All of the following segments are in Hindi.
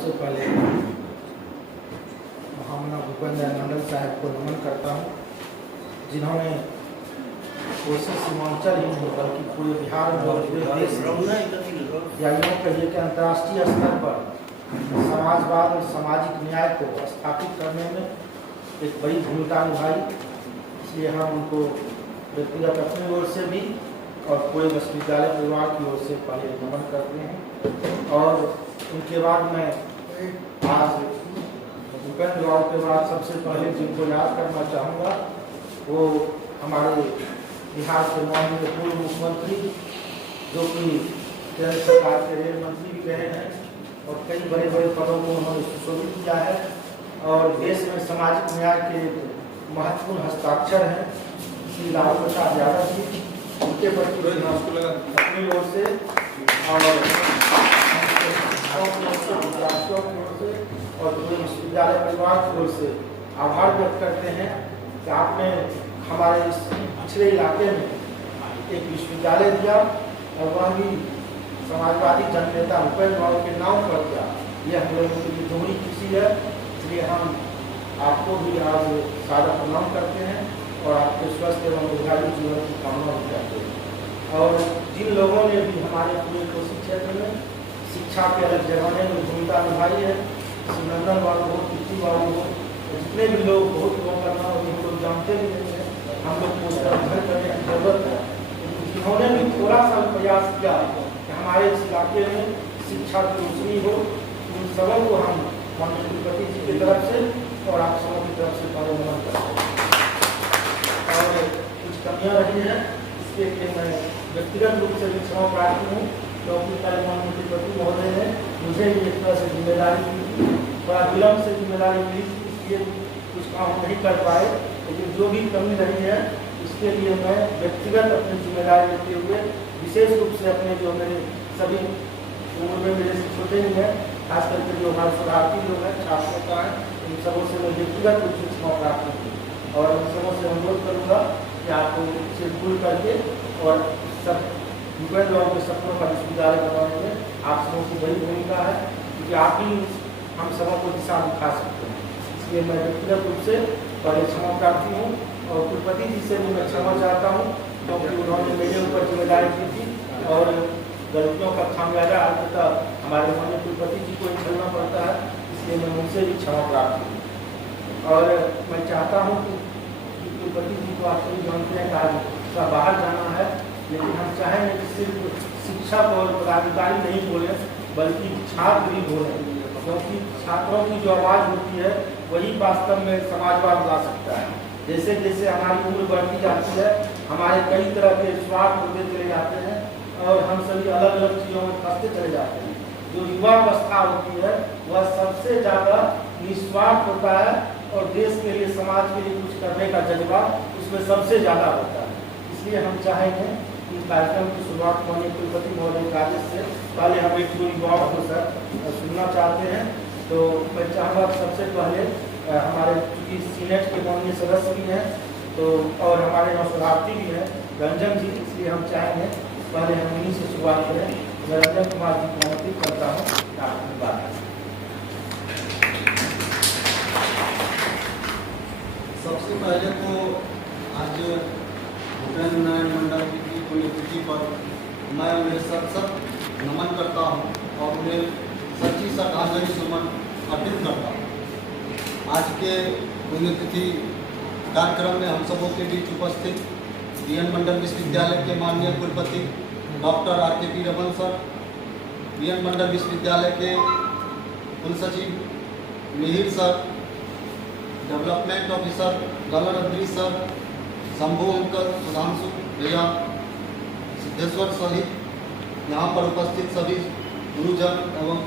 सबसे पहले महामना भूपेंद्र मंडल साहब को नमन करता हूँ, जिन्होंने कोसी सीमांचल ही नहीं बल्कि पूरे बिहार में पूरे देश या यूँ कहिए कि अंतर्राष्ट्रीय स्तर पर समाजवाद और सामाजिक न्याय को स्थापित करने में एक बड़ी भूमिका निभाई। इसलिए हम उनको व्यक्तिगत अपनी ओर से भी और पूरे विश्वविद्यालय परिवार की ओर से पहले नमन करते हैं। और उनके बाद मैं आज भूपेंद्र बाबू के बाद सबसे पहले जिनको याद करना चाहूँगा वो हमारे बिहार के माननीय पूर्व मुख्यमंत्री, जो कि केंद्र सरकार के रेल मंत्री भी रहे हैं और कई बड़े बड़े पदों को उन्होंने सुशोभित किया है और देश में सामाजिक न्याय के महत्वपूर्ण हस्ताक्षर हैं श्री लालू प्रसाद यादव जी। उनके प्रति अपनी ओर से और पूरे विश्वविद्यालय परिवार की ओर से आभार व्यक्त करते हैं कि आपने हमारे इस पिछड़े इलाके में एक विश्वविद्यालय दिया और वह भी समाजवादी जननेता भूपेंद्र बाबू के नाम पर दिया। यह हम लोगों के लिए दोहरी खुशी है, इसलिए हम आपको भी आज सादर प्रणाम करते हैं और आपके स्वस्थ एवं दीर्घायु जीवन की कामना भी करते हैं। और जिन लोगों ने भी हमारे पूरे कोसी क्षेत्र में शिक्षा के अलग जगह में भूमिका निभाई है, श्री नंदन बाबू हो, कीर्ति बाबू हो, जितने भी लोग बहुत लोगों का नाम हम लोग जानते भी नहीं हैं, हम लोग को उसका अध्ययन करने की जरूरत है। जिन्होंने भी थोड़ा सा प्रयास किया कि हमारे इस इलाके में शिक्षा की रोशनी हो, उन सबों को हम माननीय कुलपति जी की तरफ से और आप सबों की तरफ से पहले नमन करते हैं। और कुछ कमियाँ रही हैं, इसके लिए मैं व्यक्तिगत रूप से भी क्षमा प्रार्थी हूँ, क्योंकि पहले माननीय कुलपति महोदय ने मुझे भी एक तरह से जिम्मेदारी दी थी, बड़ा विलम्ब से जिम्मेदारी मिली थी, इसलिए कुछ काम नहीं कर पाए। लेकिन जो भी कमी रही है उसके लिए मैं व्यक्तिगत अपनी जिम्मेदारी लेते हुए विशेष रूप से अपने जो मेरे सभी उम्र में मेरे से छोटे ही हैं, खास करके जो हमारे शरारती लोग हैं, छात्रों का है, इन सबों से मैं व्यक्तिगत रूप से क्षमा प्रार्थी हूँ और इन सबों से अनुरोध करूँगा कि आप इसे भूल करके और सब भूपेंद्र बाबू के सपनों का विश्वविद्यालय बनाने में आप सबों की बड़ी भूमिका है, क्योंकि आप ही हम सबों को दिशा दिखा सकते हैं। इसलिए मैं व्यक्तिगत रूप से पहले क्षमा प्रार्थी हूँ और कुलपति जी से भी मैं क्षमा चाहता हूँ, क्योंकि उन्होंने मेरे ऊपर जिम्मेदारी दी थी और गलतियों का खामियाजा अंततः हमारे माननीय कुलपति जी को ही झेलना पड़ता है, इसलिए मैं उनसे भी क्षमा प्रार्थी हूँ। और मैं चाहता हूँ कि कुलपति जी को आप सभी जानते हैं कि आज बाहर जाना है, लेकिन हम चाहेंगे कि सिर्फ शिक्षक और पदाधिकारी नहीं बोले बल्कि छात्र भी बोले, क्योंकि छात्रों की जो आवाज़ होती है वही वास्तव में समाजवाद ला सकता है। जैसे जैसे हमारी उम्र बढ़ती जाती है, हमारे कई तरह के स्वार्थ होते चले जाते हैं और हम सभी अलग अलग चीज़ों में फंसते चले जाते हैं। जो युवा अवस्था होती है वह सबसे ज़्यादा निस्वार्थ होता है और देश के लिए, समाज के लिए कुछ करने का जज्बा उसमें सबसे ज़्यादा होता है। इसलिए हम चाहेंगे कि इस कार्यक्रम की शुरुआत माननीय कुलपति महोदय के आदेश से पहले हम एक पूरी बात को सर सुनना चाहते हैं। तो मैं चाहूँगा सबसे पहले हमारे चूँकि सीनेट के माननीय सदस्य भी हैं तो और हमारे यहाँ शरारती भी हैं रंजन जी, इसलिए हम चाहेंगे पहले हम इन्हीं से शुरुआत करें। मैं रंजन कुमार जी को आमंत्रित करता हूँ आपकी बात। सबसे पहले तो आज भूपेंद्र नारायण मंडल जी की पुण्यतिथि पर मैं उन्हें सत नमन करता हूँ और उन्हें सच्ची श्रद्धांजलि सुमन अर्पित करता हूँ। आज के पुण्यतिथि कार्यक्रम में हम सबों के बीच उपस्थित बीएन मंडल विश्वविद्यालय के माननीय कुलपति doctor RKP Raman sir, BN Mandal विश्वविद्यालय के कुलसचिव मिहिर सर, डेवलपमेंट ऑफिसर गलर अद्री सर, शंभू अंकल, सुधांशु भैया, सिद्धेश्वर सहित यहाँ पर उपस्थित सभी गुरुजन एवं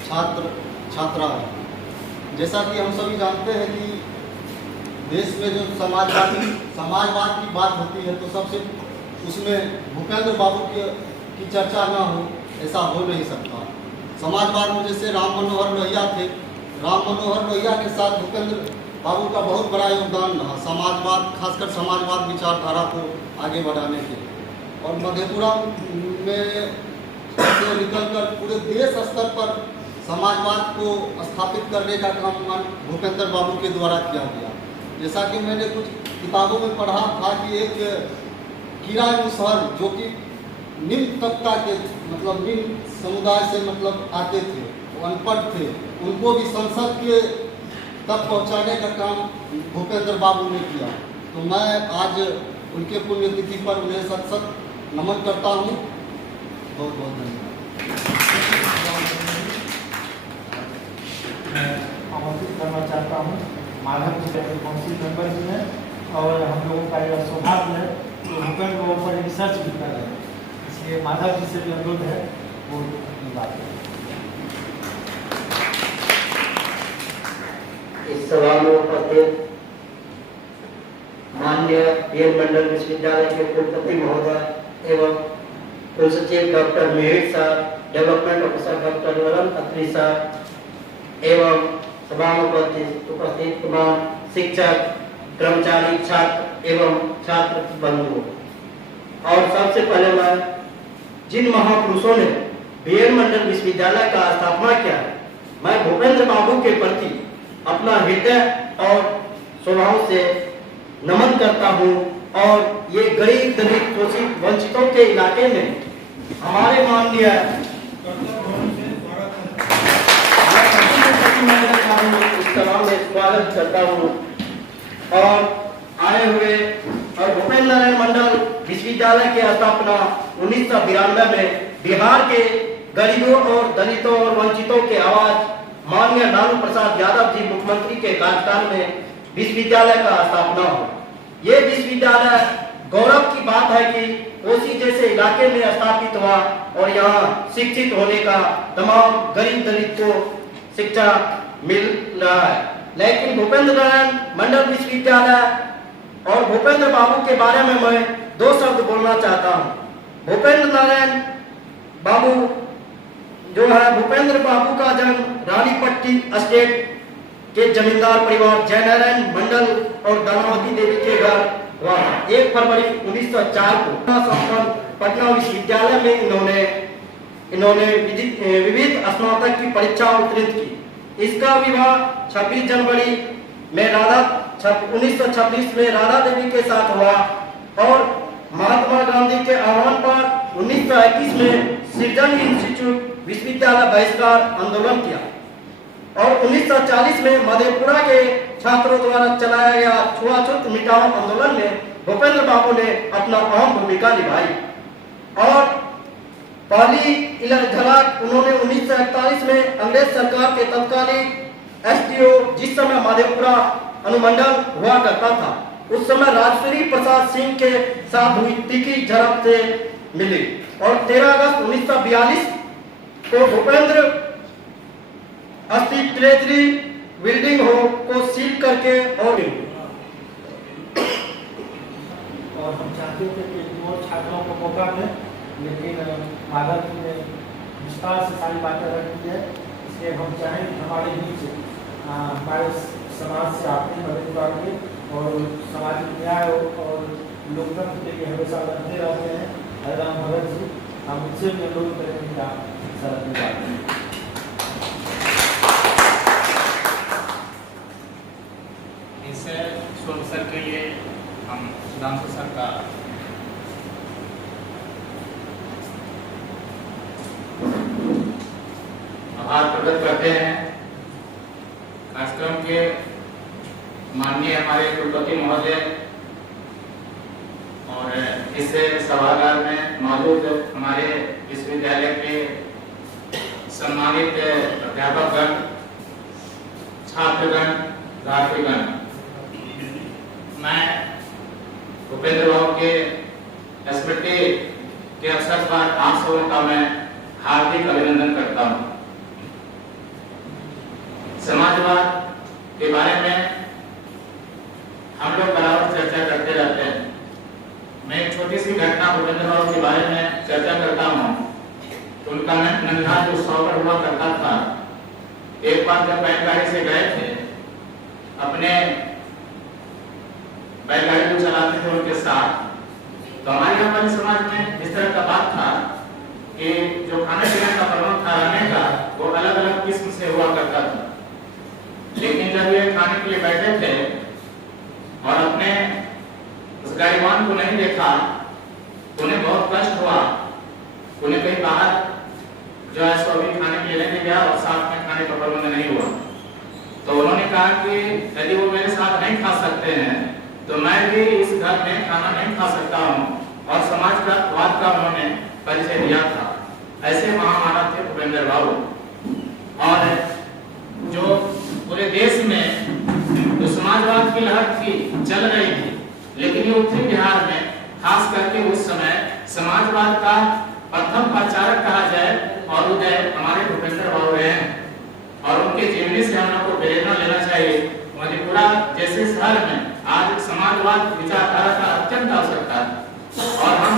छात्र छात्राएं। जैसा कि हम सभी जानते हैं कि देश में जो समाजवाद की बात होती है तो सबसे उसमें भूपेंद्र बाबू की चर्चा ना हो ऐसा हो नहीं सकता। समाजवाद में जैसे राम मनोहर लोहिया थे, राम मनोहर लोहिया के साथ भूपेंद्र बाबू का बहुत बड़ा योगदान रहा समाजवाद, खासकर समाजवाद विचारधारा को आगे बढ़ाने के। और मधेपुरा में से निकलकर पूरे देश स्तर पर समाजवाद को स्थापित करने का काम भूपेंद्र बाबू के द्वारा किया गया। जैसा कि मैंने कुछ किताबों में पढ़ा था कि एक कीड़ा मुसहर जो कि निम्न तबका के मतलब निम्न समुदाय से मतलब आते थे, वो अनपढ़ थे, उनको भी संसद के तक पहुंचाने का काम भूपेंद्र बाबू ने किया। तो मैं आज उनके पुण्यतिथि पर उन्हें सत नमन करता हूँ। बहुत बहुत धन्यवाद। मैं आमंत्रित करना चाहता हूँ माधव जी का काउंसिल मेंबर भी हैं और हम लोगों का यह सौभाग्य है तो भूपेंद्र बाबू पर रिसर्च भी कर रहे हैं, इसलिए माधव जी से भी अनुरोध है वो अपनी बात करें। इस सभा में उपस्थित माननीय बीएड मंडल विश्वविद्यालय के कुलपति महोदय एवं कुलसचिव doctor Mihir sir, development officer doctor Varun Atri sir एवं सभा में उपस्थित तमाम शिक्षक, कर्मचारी, छात्र एवं छात्र बंधु, और सबसे पहले मैं जिन महापुरुषों ने बीएड मंडल विश्वविद्यालय का स्थापना किया है, मैं भूपेंद्र बाबू के प्रति अपना हृदय और स्वभाव से नमन करता हूं। और ये गरीब, दलित, शोषित, वंचितों के इलाके में हमारे माननीय स्वागत करता हूं और आए हुए और भूपेंद्र नारायण मंडल विश्वविद्यालय की स्थापना 1992 में बिहार के गरीबों और दलितों और वंचितों के आवाज माननीय लालू प्रसाद यादव जी मुख्यमंत्री के कार्यकाल में विश्वविद्यालय का स्थापना हो। ये विश्वविद्यालय गौरव की बात है कि कोसी जैसे इलाके में स्थापित हुआ और यहाँ शिक्षित होने का तमाम गरीब दलित को शिक्षा मिल रहा है। लेकिन भूपेंद्र नारायण मंडल विश्वविद्यालय और भूपेंद्र बाबू के बारे में मैं दो शब्द बोलना चाहता हूँ। भूपेंद्र नारायण बाबू जो है, भूपेंद्र बाबू का जन्म रानीपट्टी एस्टेट के जमींदार परिवार जयनारायण मंडल और दानावती देवी के घर हुआ। 1 फरवरी 1904 को संपन्न पटना विश्वविद्यालय में इन्होंने विविध स्नातक की परीक्षा उत्तीर्ण की। इसका विवाह 26 जनवरी में 1926 में राधा देवी के साथ हुआ और महात्मा गांधी के आह्वान पर 1921 में सृजन इंस्टीट्यूट विश्वविद्यालय बहिष्कार आंदोलन किया और 1940 में मधेपुरा के छात्रों द्वारा चलाया गया छुआछूत मिटाओ आंदोलन में भूपेंद्र बाबू ने अपना अहम भूमिका निभाई और पहली झलक उन्होंने 1941 में अंग्रेज सरकार के तत्कालीन एसडीओ, जिस समय मधेपुरा अनुमंडल हुआ करता था, उस समय राजश्री प्रसाद सिंह के साथ हुई तीखी झड़प से मिली और 13 अगस्त 1942 को भूपेंद्र स्थित ट्रेजरी बिल्डिंग को सील करके और हम चाहते थे कि और छात्रों को मौका मिले, लेकिन माधव जी ने विस्तार से सारी बातें रख दी है, इसलिए हम चाहें कि हमारे बीच हमारे समाज से आपने मदद के और सामाजिक न्याय और लोकतंत्र के लिए हमेशा लड़ते रहते हैं हरिराम भगत जी, हम उनसे भी अनुरोध करेंगे कि आप सर अपनी बात इस अवसर के लिए हम सुधांशु सर का आभार प्रकट करते हैं। कार्यक्रम के माननीय हमारे कुलपति महोदय और इस सभागार में मौजूद हमारे विश्वविद्यालय के सम्मानित अध्यापकगण, छात्रगण, राष्ट्रगण, मैं भूपेंद्र बाबू के स्मृति के अवसर पर आप सबों का मैं हार्दिक अभिनंदन करता हूं। समाजवाद के बारे में हम लोग बराबर चर्चा करते रहते हैं। मैं एक छोटी सी घटना भूपेंद्र बाबू के बारे में चर्चा करता हूं। उनका नन्हा जो शौकर हुआ करता था, एक बार जब बैलगाड़ी से गए थे, अपने बैलगाड़ी को चलाते थे उनके साथ, तो हमारे समाज में इस तरह का बात था कि जो खाने पीने का प्रबंध था रहने का, वो अलग अलग किस्म से हुआ करता था। लेकिन जब ये खाने के लिए बैठे थे और अपने उस गाड़ीवान को नहीं देखा, उन्हें बहुत कष्ट हुआ। उन्हें कहीं बाहर जो है सो अभी खाने के लिए लेके गया और साथ में खाने का प्रबंध नहीं हुआ। तो उन्होंने कहा कि यदि वो मेरे साथ नहीं खा सकते हैं तो मैं भी इस घर में खाना नहीं खा सकता हूँ, और समाजवाद का उन्होंने परिचय दिया था। ऐसे महामानव थे भूपेंद्र बाबू। और जो पूरे देश में जो समाजवाद की लहर थी चल रही थी, लेकिन ये उत्तरी बिहार में खास करके उस समय समाजवाद का प्रथम प्रचारक कहा जाए और उदय हमारे भूपेंद्र बाबू रहे हैं। और उनके जीवनी से हम लोग को प्रेरणा लेना चाहिए। मधेपुरा जैसे शहर में आज समाजवाद विचारधारा का अत्यंत आवश्यकता है, और हम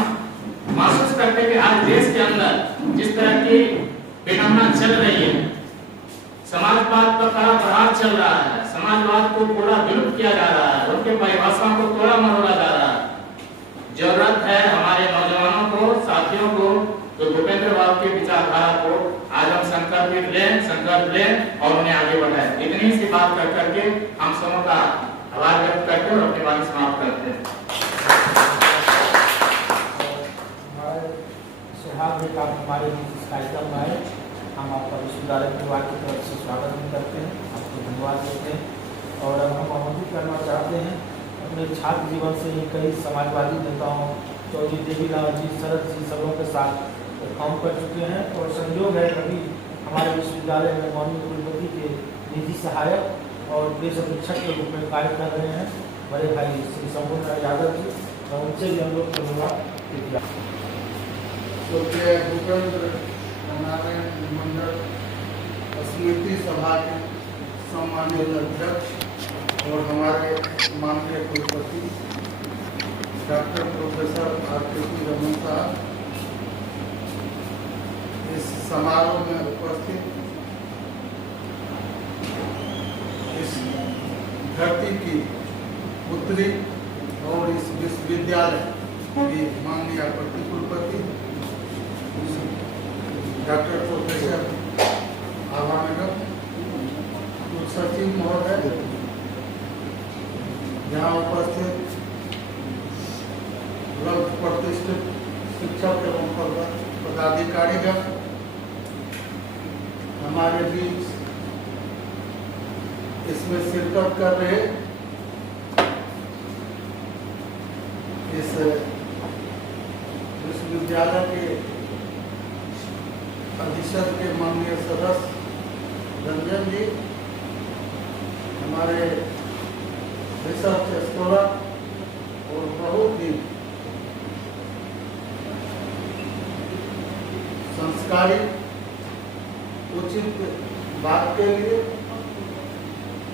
महसूस करते हैं कि आज देश के अंदर जिस तरह की विडंबना चल रही है, समाजवाद पर कड़ा प्रहार चल रहा है, समाजवाद को पूरा विलुप्त किया जा रहा है, उनके परिभाषाओं को तोड़ा मरोड़ा जा रहा है। जरूरत है हमारे नौजवानों को, साथियों को, तो भूपेंद्र बाबू की विचारधारा को आज हम संकल्प लें और उन्हें आगे बढ़ाएं। इतनी सी बात कर करके हम सबों का आभार व्यक्त करते हैं और अपनी बात समाप्त करते हैं। हमारे इस कार्यक्रम में आए, हम आपका विश्वविद्यालय परिवार की तरफ से स्वागत भी करते हैं, आपको धन्यवाद देते हैं। और हम आमंत्रित करना चाहते हैं अपने छात्र जीवन से ही कई समाजवादी नेताओं चौधरी देवीलाल जी, शरद जी सबों के साथ काम कर चुके हैं। और संयोग है कभी हमारे विश्वविद्यालय में माननीय कुलपति के निधि सहायक और देश अधीक्षक के रूप में कार्य कर रहे हैं बड़े भाई श्री शंभूनाथ यादव जी, और उनसे भी हम लोग धन्यवाद किया। भूपेंद्र नारायण मंडल स्मृति सभा के सम्मानित अध्यक्ष और हमारे माननीय कुलपति डॉक्टर प्रोफेसर आर.के.पी. रमन साहब, इस समारोह में उपस्थित इस धरती की पुत्री और इस विश्वविद्यालय की माननीय प्रति कुलपति डॉक्टर प्रोफेसर आभा मैडम, सचिव महोदय, यहाँ उपस्थित प्रतिष्ठित शिक्षक एवं पदाधिकारीगण, हमारे बीच इसमें शिरकत कर रहे इस विश्वविद्यालय के अधीक्षक के माननीय सदस्य रंजन जी, हमारे रिसर्च स्कॉलर और बहुत ही संस्कारी उचित बात के लिए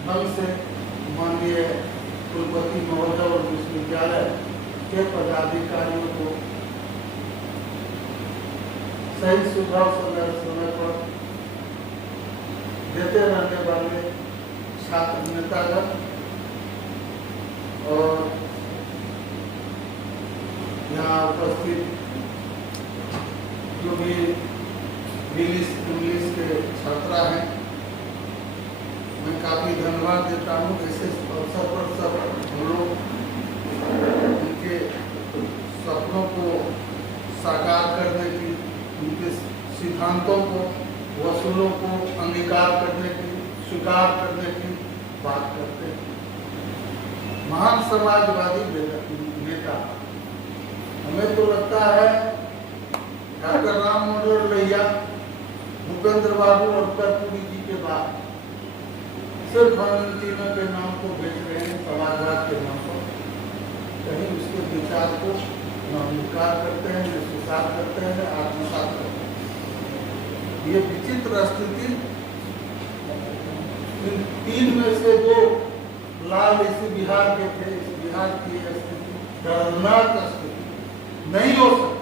ढंग से माननीय कुलपति महोदय और विश्वविद्यालय के पदाधिकारियों को सही सुझाव समय पर देते रहने वाले छात्र नेतागण और यहाँ उपस्थित जो भी इंग्लिश के छात्रा हैं, मैं काफ़ी धन्यवाद देता हूँ। ऐसे अवसर पर सब हम लोग उनके सपनों को साकार करने की, उनके सिद्धांतों को, वसूलों को अंगीकार करने की, स्वीकार करने की बात करते हैं। महान समाजवादी नेता, हमें तो लगता है डॉक्टर राम मनोहर लोहिया, भूपेंद्र बाबू और कर्पूरी जी के बाद सिर्फ हम तीनों के नाम को बेच रहे हैं समाजवाद के नाम पर। कहीं उसके विचार को न अंगीकार करते हैं, न स्वीकार करते हैं, न आत्मसात करते हैं। ये विचित्र स्थिति इन तीन में से दो लाल इसी बिहार के थे। इस बिहार की स्थिति दर्दनाक स्थिति नहीं हो सकती।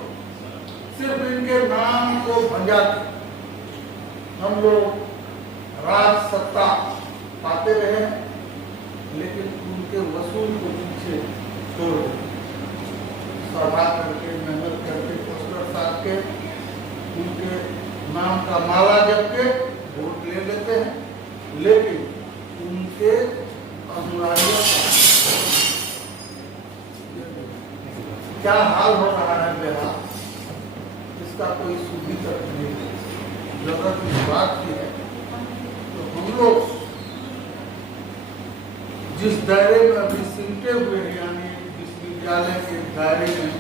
सिर्फ इनके नाम को भंजा हम लोग राज सत्ता पाते रहे, लेकिन उनके वसूल को पीछे छोड़ सभा करके, मेहनत करके, पोस्टर साथ के, उनके नाम का माला जप के वोट ले लेते हैं, लेकिन उनके अनुयायियों का क्या हाल हो रहा है बिहार, इसका कोई सुधी तक नहीं है। जरूरत इस बात की है तो हम लोग जिस दायरे में अभी सिमटे हुए हैं, यानी विश्वविद्यालय के दायरे में,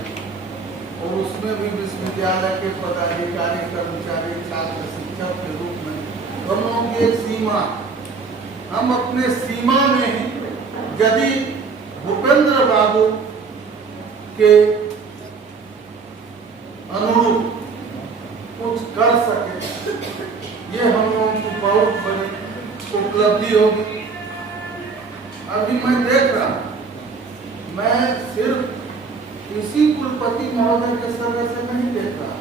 और उसमें भी विश्वविद्यालय के पदाधिकारी, कर्मचारी, छात्र, शिक्षक के रूप में दोनों की एक सीमा, हम अपने सीमा में ही यदि भूपेंद्र बाबू के अनुरूप कुछ कर सके, ये हम लोगों को बहुत बड़ी उपलब्धि होगी। अभी मैं देख रहा, मैं सिर्फ इसी कुलपति महोदय के सर्वे से नहीं देख रहा,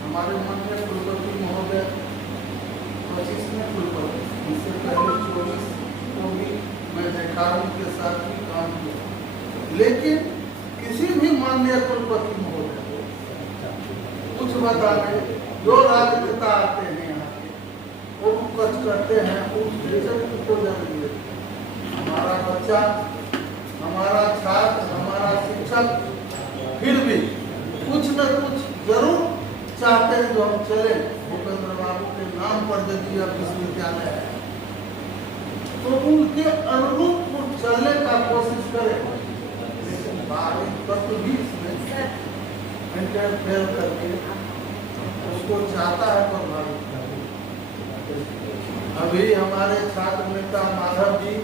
हमारे माननीय कुलपति महोदय 25वें कुलपति, इससे पहले 24 को भी मैं देखा, उनके साथ भी काम किया, लेकिन किसी भी माननीय कुलपति महोदय को कुछ बताने जो राजनेता आते हैं यहाँ के, वो कुछ करते हैं, उस बेचत को जरूरी है। हमारा बच्चा, हमारा छात्र, हमारा शिक्षक फिर भी कुछ न कुछ जरूर चाहते हैं जो हम चले। भूपेंद्र बाबू के नाम पर यदि अब विश्वविद्यालय है तो उनके अनुरूप कुछ चलने का कोशिश करें, लेकिन बाहरी तत्व भी इसमें इंटरफेयर करके उसको चाहता है प्रभावित करने। अभी हमारे छात्र नेता माधव जी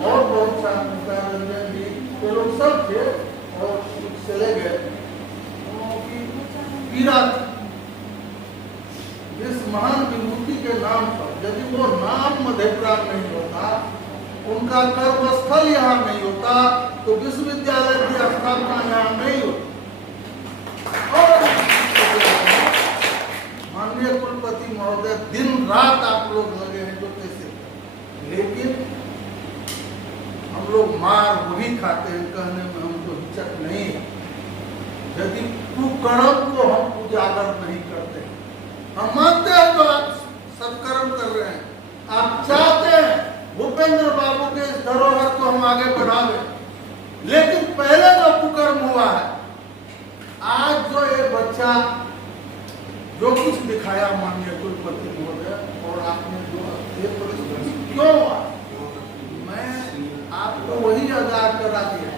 और बहुत छात्र नेता रंजन जी, ये लोग सब थे और कुछ चले गए, उनकी पीड़ा इस महान विभूति के नाम पर, यदि वो नाम मधेपुरा में नहीं होता, उनका कर्मस्थल यहाँ नहीं होता, तो विश्वविद्यालय की स्थापना यहाँ नहीं होती। और माननीय कुलपति महोदय दिन रात आप लोग लगे हैं जो कैसे, लेकिन हम लोग मार वही खाते हैं, कहने में हमको हिचक नहीं है यदि कुकर्म को हम उजागर नहीं करते। हम मानते हैं जो आप सत्कर्म कर रहे हैं, आप चाहते हैं भूपेंद्र बाबू के इस धरोहर को हम आगे बढ़ावे, लेकिन पहले जो कुकर्म हुआ है, आज जो ये बच्चा जो कुछ दिखाया माननीय कुलपति महोदय, और आपने जो ये परिस्थिति क्यों हुआ, मैं आपको वही आगाह करा दिया।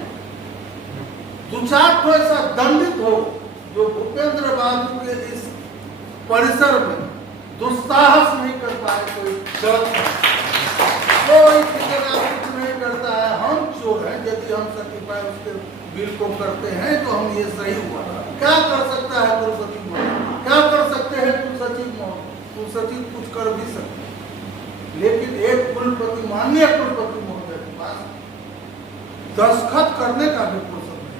दो चार तो ऐसा दंडित हो जो भूपेंद्र बाबू के इस परिसर में दुस्साहस नहीं कर पाए, कोई कुछ नहीं करता है। हम चोर हैं, यदि हम सर्टिफाई उसके बिल को करते हैं तो हम ये सही हुआ। क्या कर सकता है कुलपति महोदय, क्या कर सकते हैं कुलसचिव महोदय, कुलसचिव कुछ कर भी सकते हैं, लेकिन एक कुलपति, माननीय कुलपति महोदय के पास दस्तखत करने का भी फुर्सत नहीं।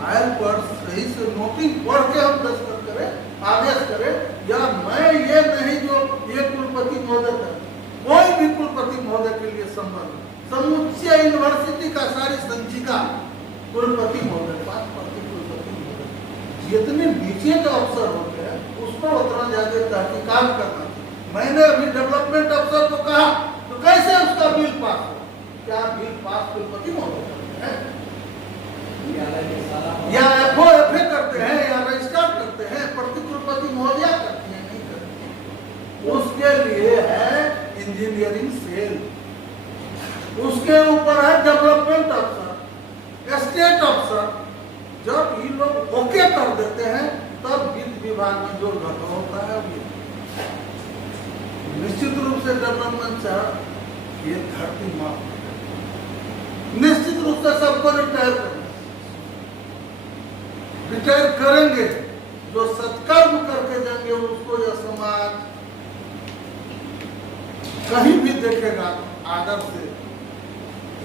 फाइल पर सही से नोटिस पढ़ के हम दस्तखत करें, आदेश करें, या मैं ये नहीं जो ये कुलपति महोदय का, कोई भी कुलपति महोदय के लिए संबंध, समुच्चय यूनिवर्सिटी का सारी संचिका कुलपति महोदय के पास, प्रति कुलपति महोदय जितने नीचे के अफसर होते हैं उसको उतना ज्यादा तहकीकात करना चाहिए। मैंने अभी डेवलपमेंट अफसर को कहा तो कैसे उसका बिल पास हो, क्या बिल पास कुलपति महोदय करते हैं, या FOFA करते हैं, या रजिस्टर करते हैं, प्रति कुलपति महोदय करते हैं, नहीं करते। उसके लिए है इंजीनियरिंग सेल, उसके ऊपर है डेवलपमेंट अफसर, स्टेट अफसर। जब ये लोग ओके कर देते हैं तब वित्त विभाग में जो घटना होता है निश्चित रूप से डेवलपमेंट चार्ट ये धरती माँ निश्चित रूप से सबको रिटायर करेंगे। जो सत्कर्म करके जाएंगे उसको यह समाज कहीं भी देखेगा, आदर से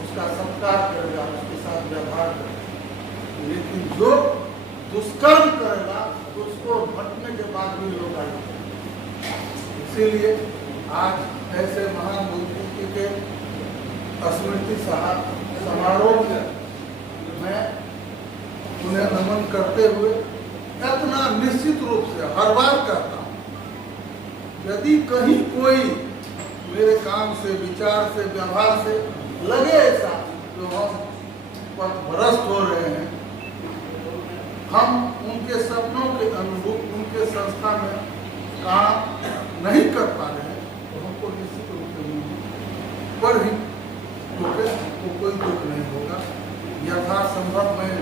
उसका सत्कार करेगा, उसके साथ व्यवहार करेगा। लेकिन जो दुष्कर्म करेगा उसको भटने के बाद भी लोग आएंगे। इसीलिए आज ऐसे महान बुद्धिजीवी के स्मृति समारोह में मैं उन्हें नमन करते हुए इतना निश्चित रूप से हर बार कहता हूँ यदि कहीं कोई मेरे काम से, विचार से, व्यवहार से लगे ऐसा जो हम पथभ्रष्ट हो रहे हैं, हम उनके सपनों के अनुरूप उनके संस्था में काम नहीं कर पा रहे हैं, तो हमको निश्चित रूप से पर ही हमको कोई दुख नहीं होगा। यथासंभव मैं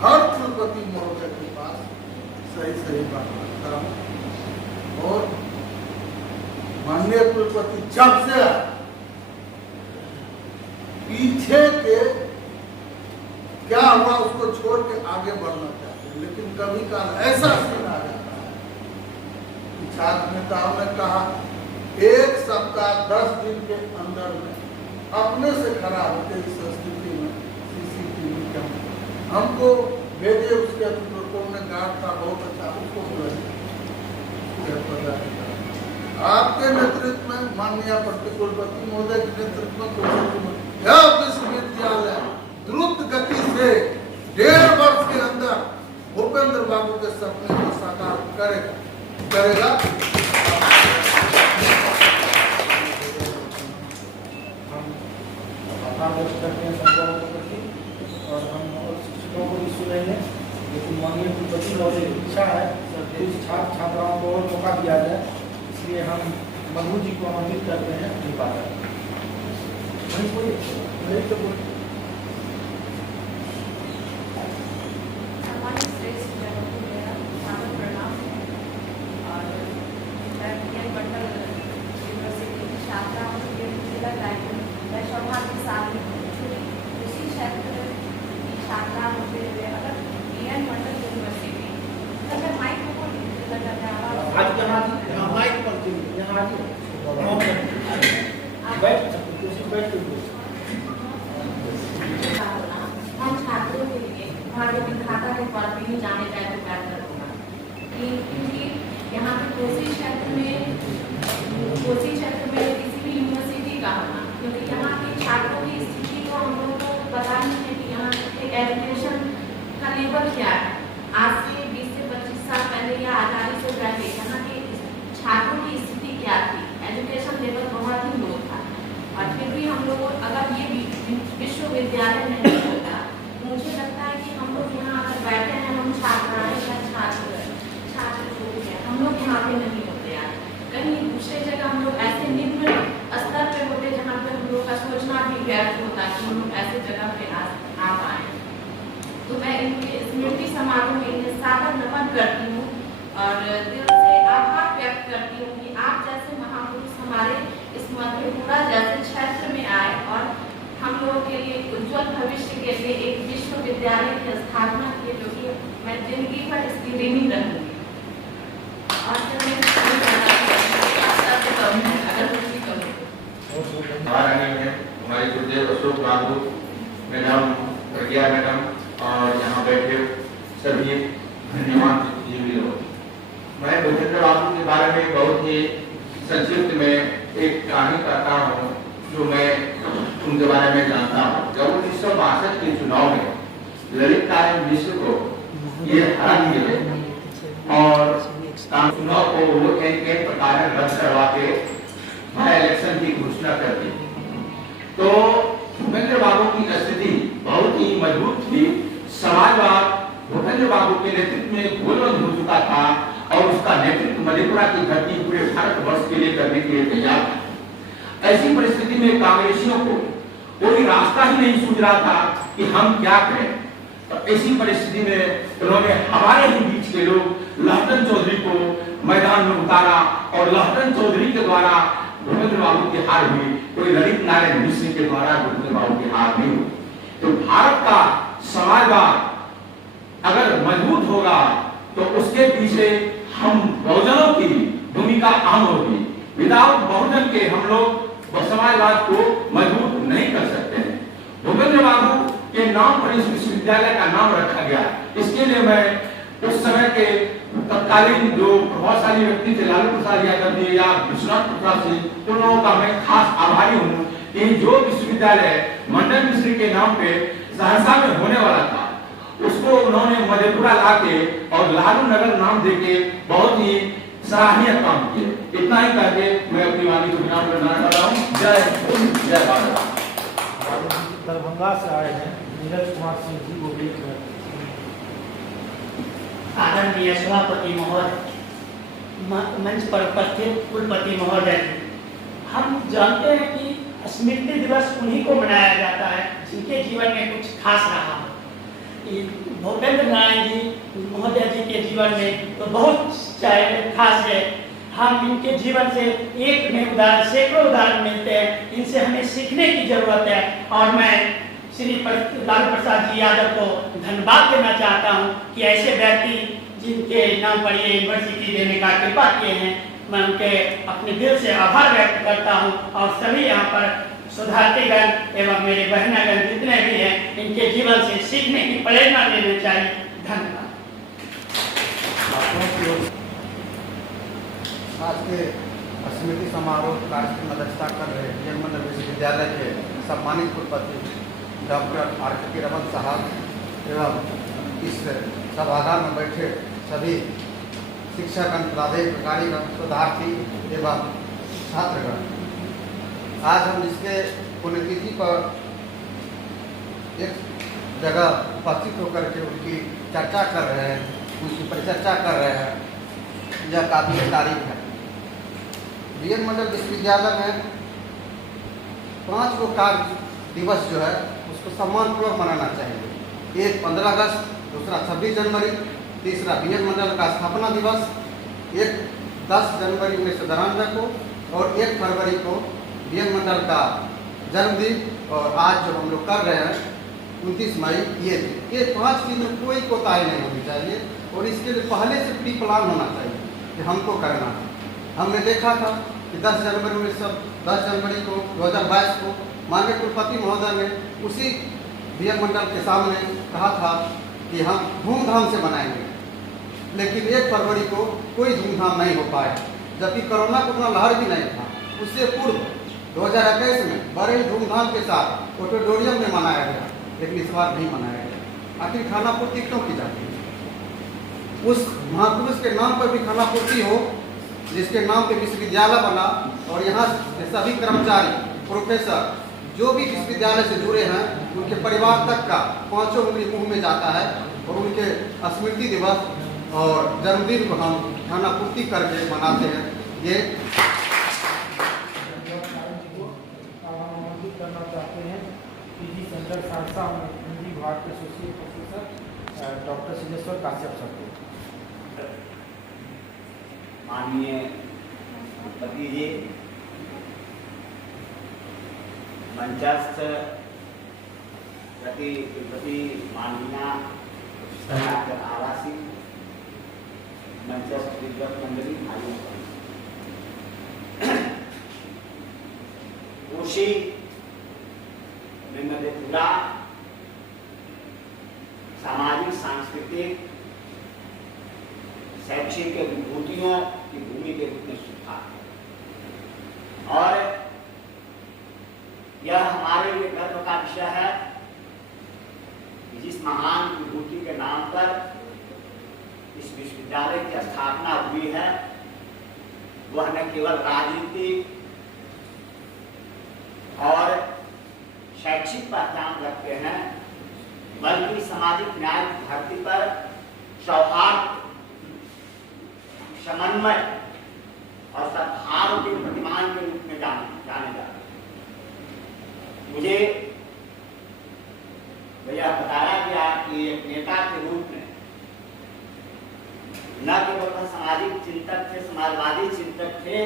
हर कुलपति महोदय के पास सही बात करता हूँ और माननीय कुलपति जब से पीछे के क्या हुआ उसको छोड़ के आगे बढ़ना चाहते हैं, लेकिन कभी काल ऐसा सीन आ जाता है कि छात्र नेताओं ने कहा 1 सप्ताह 10 दिन के अंदर में अपने से खड़ा होते इस स्थिति में CCTV कैमरा हमको भेजे, उसके अतिप्रकोप में गार्ड था बहुत अच्छा, उसको बुलाया। आपके नेतृत्व में माननीय प्रतिकुलपति महोदय के नेतृत्व में यह विश्वविद्यालय द्रुत गति से 1.5 वर्ष के अंदर भूपेंद्र बाबू के सपने को साकार करेगा। आभार व्यक्त करते हैं संस्थाओं के प्रति और हम और शिक्षकों को भी सुनेंगे, लेकिन माननीय कुलपति महोदय की इच्छा है कुछ छात्र छात्राओं को और मौका दिया जाए, इसलिए हम मधु जी को आमंत्रित करते हैं अपनी बात सराहनीय काम किए। इतना ही करके मैं अपनी वाणी को विराम करना चाह रहा हूँ। जय हिंद, जय भारत। दरभंगा से आए हैं नीरज कुमार सिंह जी, वो भी आदरणीय सभापति महोदय, मंच पर उपस्थित कुलपति महोदय, हम जानते हैं कि स्मृति दिवस उन्हीं को मनाया जाता है जिनके जीवन में कुछ खास रहा हो। भूपेंद्र नारायण जी महोदय जी के जीवन में तो बहुत खास है। हम इनके जीवन से एक में उदाहरण, सैकड़ों उदाहरण मिलते हैं। इनसे हमें सीखने की जरूरत है और मैं श्री लालू प्रसाद जी यादव को धन्यवाद देना चाहता हूं कि ऐसे व्यक्ति जिनके नाम पर ये यूनिवर्सिटी देने का कृपा किए हैं, मैं उनके अपने दिल से आभार व्यक्त करता हूं। और सभी यहाँ पर शोधार्थीगण एवं मेरे बहनागण जितने भी हैं, इनके जीवन से सीखने की प्रेरणा लेनी चाहिए। धन्यवाद। आज के स्मृति समारोह कार्यक्रम में अध्यक्षता कर रहे जनमंडल विश्वविद्यालय के सम्मानित कुलपति डॉक्टर R.K. रमन साहब एवं इस सभागार में बैठे सभी शिक्षकगण, पदाधिकारीगण, शोधार्थी एवं छात्रगण, आज हम इसके पुण्यतिथि पर एक जगह उपस्थित होकर के उनकी चर्चा कर रहे हैं, उनकी परिचर्चा कर रहे हैं। यह काबिल तारीफ है। बीएन मंडल विश्वविद्यालय में 5 गो कार्य दिवस जो है उसको सम्मानपूर्वक मनाना चाहिए। एक 15 अगस्त, दूसरा 26 जनवरी, तीसरा बीएन मंडल का स्थापना दिवस, एक 10 जनवरी 1993 को और 1 फरवरी को बीएन मंडल का जन्मदिन, और आज जो हम लोग कर रहे हैं 29 मई, ये 5 चीज़ में कोई कोताही नहीं होनी चाहिए और इसके लिए पहले से प्री प्लान होना चाहिए कि हमको करना है। हमने देखा था कि 10 जनवरी को 2022 को माननीय कुलपति महोदय ने उसी बीएन मंडल के सामने कहा था कि हम धूमधाम से मनाएंगे, लेकिन 1 फरवरी को कोई धूमधाम नहीं हो पाया, जबकि कोरोना को उतना लहर भी नहीं था। उससे पूर्व 2021 में बड़े ही धूमधाम के साथ ऑडिटोरियम में मनाया गया, लेकिन इस बार नहीं मनाया गया। आखिर खानापूर्ति क्यों की जाती है? उस महापुरुष के नाम पर भी खानापूर्ति हो जिसके नाम पे विश्वविद्यालय बना, और यहाँ के सभी कर्मचारी, प्रोफेसर जो भी विश्वविद्यालय से जुड़े हैं, उनके परिवार तक का 5 उंगली मुँह में जाता है और उनके स्मृति दिवस और जन्मदिन को हम खानापूर्ति करके मनाते हैं। ये करना चाहते हैं पीजी सेंटर सहरसा में हिंदी विभाग के associate professor doctor Siddheshwar Kashyap sir को। माननीय कुलपति जी, मंचस्थ कुलपति माननीय आवासी, मंचस्थ विद्वत मंडली, भाइयों कोशी में मधेपुरा सामाजिक, सांस्कृतिक, शैक्षिक विभूतियों की भूमि के रूप में सुधार, और यह हमारे लिए गर्व का विषय है कि जिस महान विभूति के नाम पर इस विश्वविद्यालय की स्थापना हुई है, वह न केवल राजनीतिक और शैक्षिक पहचान रखते हैं, बल्कि सामाजिक न्याय की धरती पर सौहार्द, समन्वय और सद्भाव के प्रतिमान के रूप में जाने जाते हैं। मुझे भैया बताया गया कि एक नेता के रूप में न केवल वह सामाजिक चिंतक थे, समाजवादी चिंतक थे,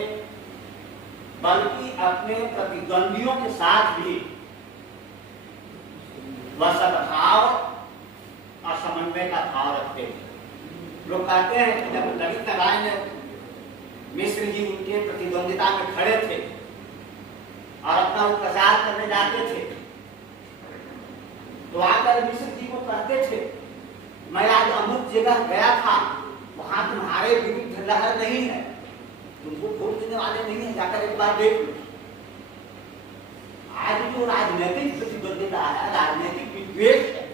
बल्कि अपने प्रतिद्वंदियों के साथ भी वह सद्भाव और समन्वय का भाव रखते थे। लोग कहते हैं कि जब ललित नारायण मिश्र जी उनके प्रतिद्वंदिता में खड़े थे और अपना प्रचार करने जाते थे, तो आकर मिश्र जी को कहते थे, मैं आज अमुक जगह गया था, वहां तुम्हारे विरुद्ध लहर नहीं है, तुमको वोट देने वाले नहीं है, जाकर एक बार देख लो। आज जो राजनीतिक प्रतिबद्धता है, राजनीतिक विद्वेष है,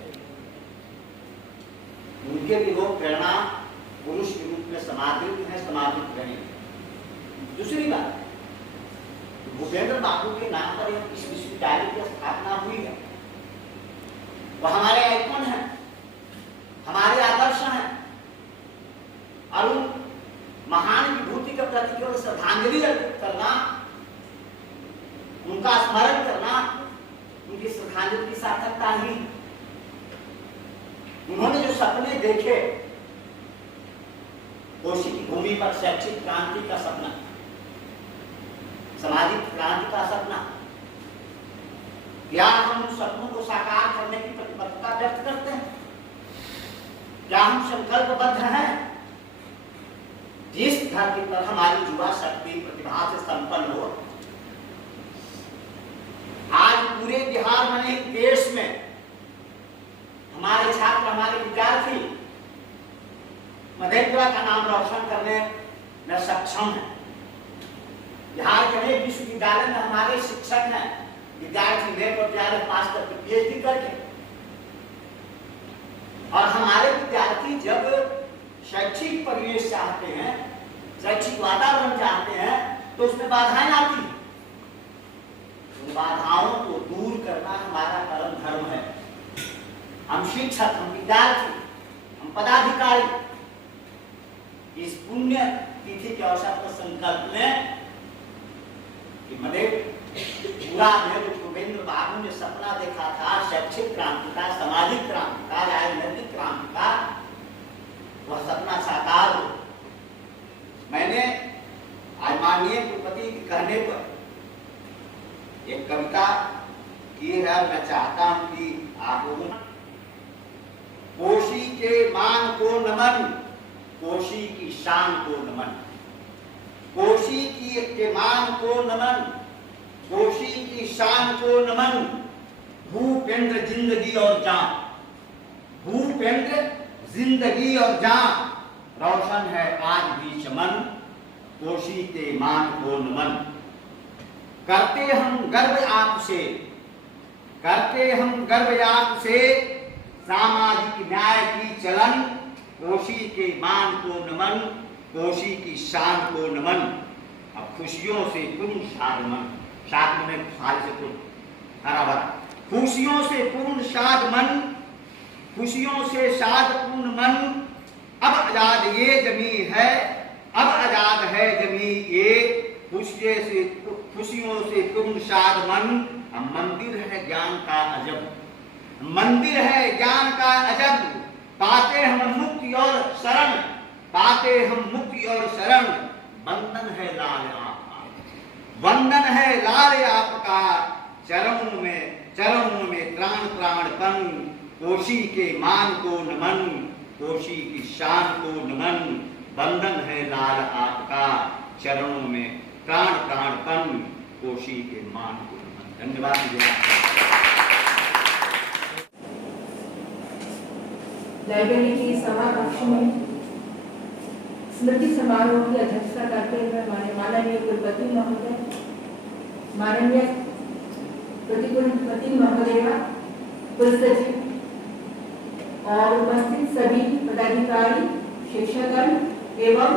उनके लिए वो प्रेरणा पुरुष के रूप में इसमें समादृत हैं, समादृत रहें। दूसरी बात, भूपेंद्र बाबू के नाम पर इस विश्वविद्यालय की स्थापना हुई है। वह हमारे आइकन हैं, हमारे आदर्श हैं, और उन महान विभूति के प्रति केवल श्रद्धांजलि अर्पित करना, उनका स्मरण करना, उनकी श्रद्धांजलि की सार्थकता नहीं। उन्होंने जो सपने देखे, कोशी की भूमि पर शैक्षिक क्रांति का सपना, सामाजिक क्रांति का सपना, क्या हम उन सपनों को साकार करने की प्रतिबद्धता व्यक्त करते हैं? क्या हम संकल्पबद्ध हैं? जिस धरती पर हमारी युवा शक्ति प्रतिभा से संपन्न हो, आज पूरे बिहार में नहीं देश में हमारे छात्र, हमारे विद्यार्थी मधेपुरा का नाम रोशन करने में सक्षम है। बिहार के अनेक विश्वविद्यालय में हमारे शिक्षक हैं, विद्यार्थी नेट और विद्यालय पास करके पीएचडी करके, और हमारे विद्यार्थी जब शैक्षिक परिवेश चाहते हैं, शैक्षिक वातावरण चाहते हैं, तो उसमें बाधाएं आती हैं। उन बाधाओं को दूर करना हमारा परम धर्म है। हम शिक्षक, हम विद्यार्थी, हम पदाधिकारी इस पुण्य तिथि के अवसर पर संकल्प लें कि मधेपुरा में जो भूपेंद्र बाबू ने सपना देखा था शैक्षिक क्रांति का, सामाजिक क्रांति का, राजनीतिक क्रांति का, वह सपना साकार हो। मैंने आज माननीय कुलपति के कहने पर एक कविता की है, मैं चाहता हूं कि आप लोगों कोशी के मान को नमन, कोशी की शान को नमन, कोशी के मान को नमन, कोशी की शान को नमन, भूपेंद्र जिंदगी और जान, भूपेंद्र जिंदगी और जान, रोशन है आज भी चमन, कोशी के मान को नमन। करते हम गर्व आपसे, करते हम गर्व आपसे, सामाजिक न्याय की चलन, कोशी के मान को नमन, कोशी की शान को नमन। अब खुशियों से पूर्ण शाद मन, शाद में खुशहाली से पूर्ण हरा भरा, खुशियों से पूर्ण शाद मन, खुशियों से शाद पूर्ण मन, अब आजाद ये जमी है, अब आजाद है जमी ये, खुशियों से पूर्ण शाद मन। अब मंदिर है ज्ञान का अजब, मंदिर है ज्ञान का अजब, पाते हम मुक्ति और शरण, पाते हम मुक्ति और शरण, वंदन है लाल आपका, वंदन है लाल आपका, चरणों में प्राण प्राणपन, कोशी के मान को नमन, कोशी की शान को नमन, वंदन है लाल आपका, चरणों में प्राण प्राणपन, कोशी के मान को नमन। धन्यवाद। लाइब्रेरी की सभा कक्ष में स्मृति समारोह की अध्यक्षता करते हुए हमारे माननीय कुलपति महोदय, माननीय प्रतिकुलपति महोदया, कुलसचिव और उपस्थित सभी पदाधिकारी, शिक्षकगण एवं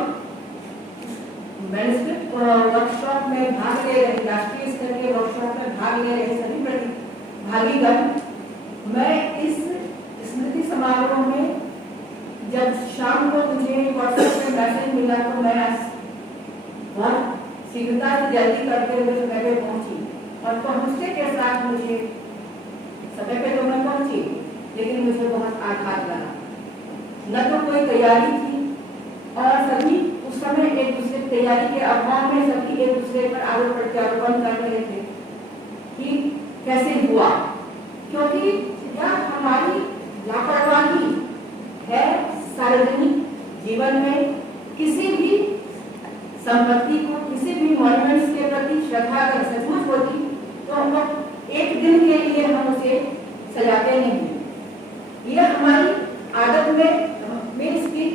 मैनेजमेंट वर्कशॉप में भाग ले रहे, राष्ट्रीय स्तर के वर्कशॉप में भाग ले रहे सभी प्रतिभागीगण, मैं इस स्मृति समारोह में जब शाम को मुझे व्हाट्सएप में मैसेज मिला तो मैं बहुत शीघ्रता से जल्दी करते हुए समय पे पहुंची, और पहुंचने के साथ मुझे समय पे तो मैं पहुंची, लेकिन मुझे बहुत आघात लगा। न तो कोई तैयारी थी, और सभी उस समय एक दूसरे की तैयारी के अभाव में सभी एक दूसरे पर आरोप प्रत्यारोपण कर रहे थे कि कैसे हुआ, क्योंकि यह हमारी लापरवाही है। सार्वजनिक जीवन में किसी भी संपत्ति को, किसी भी मॉन्यूमेंट्स के प्रति श्रद्धा अगर सचमुच होती तो हम लोग एक दिन के लिए हम उसे सजाते नहीं। यह हमारी आदत में मीन्स की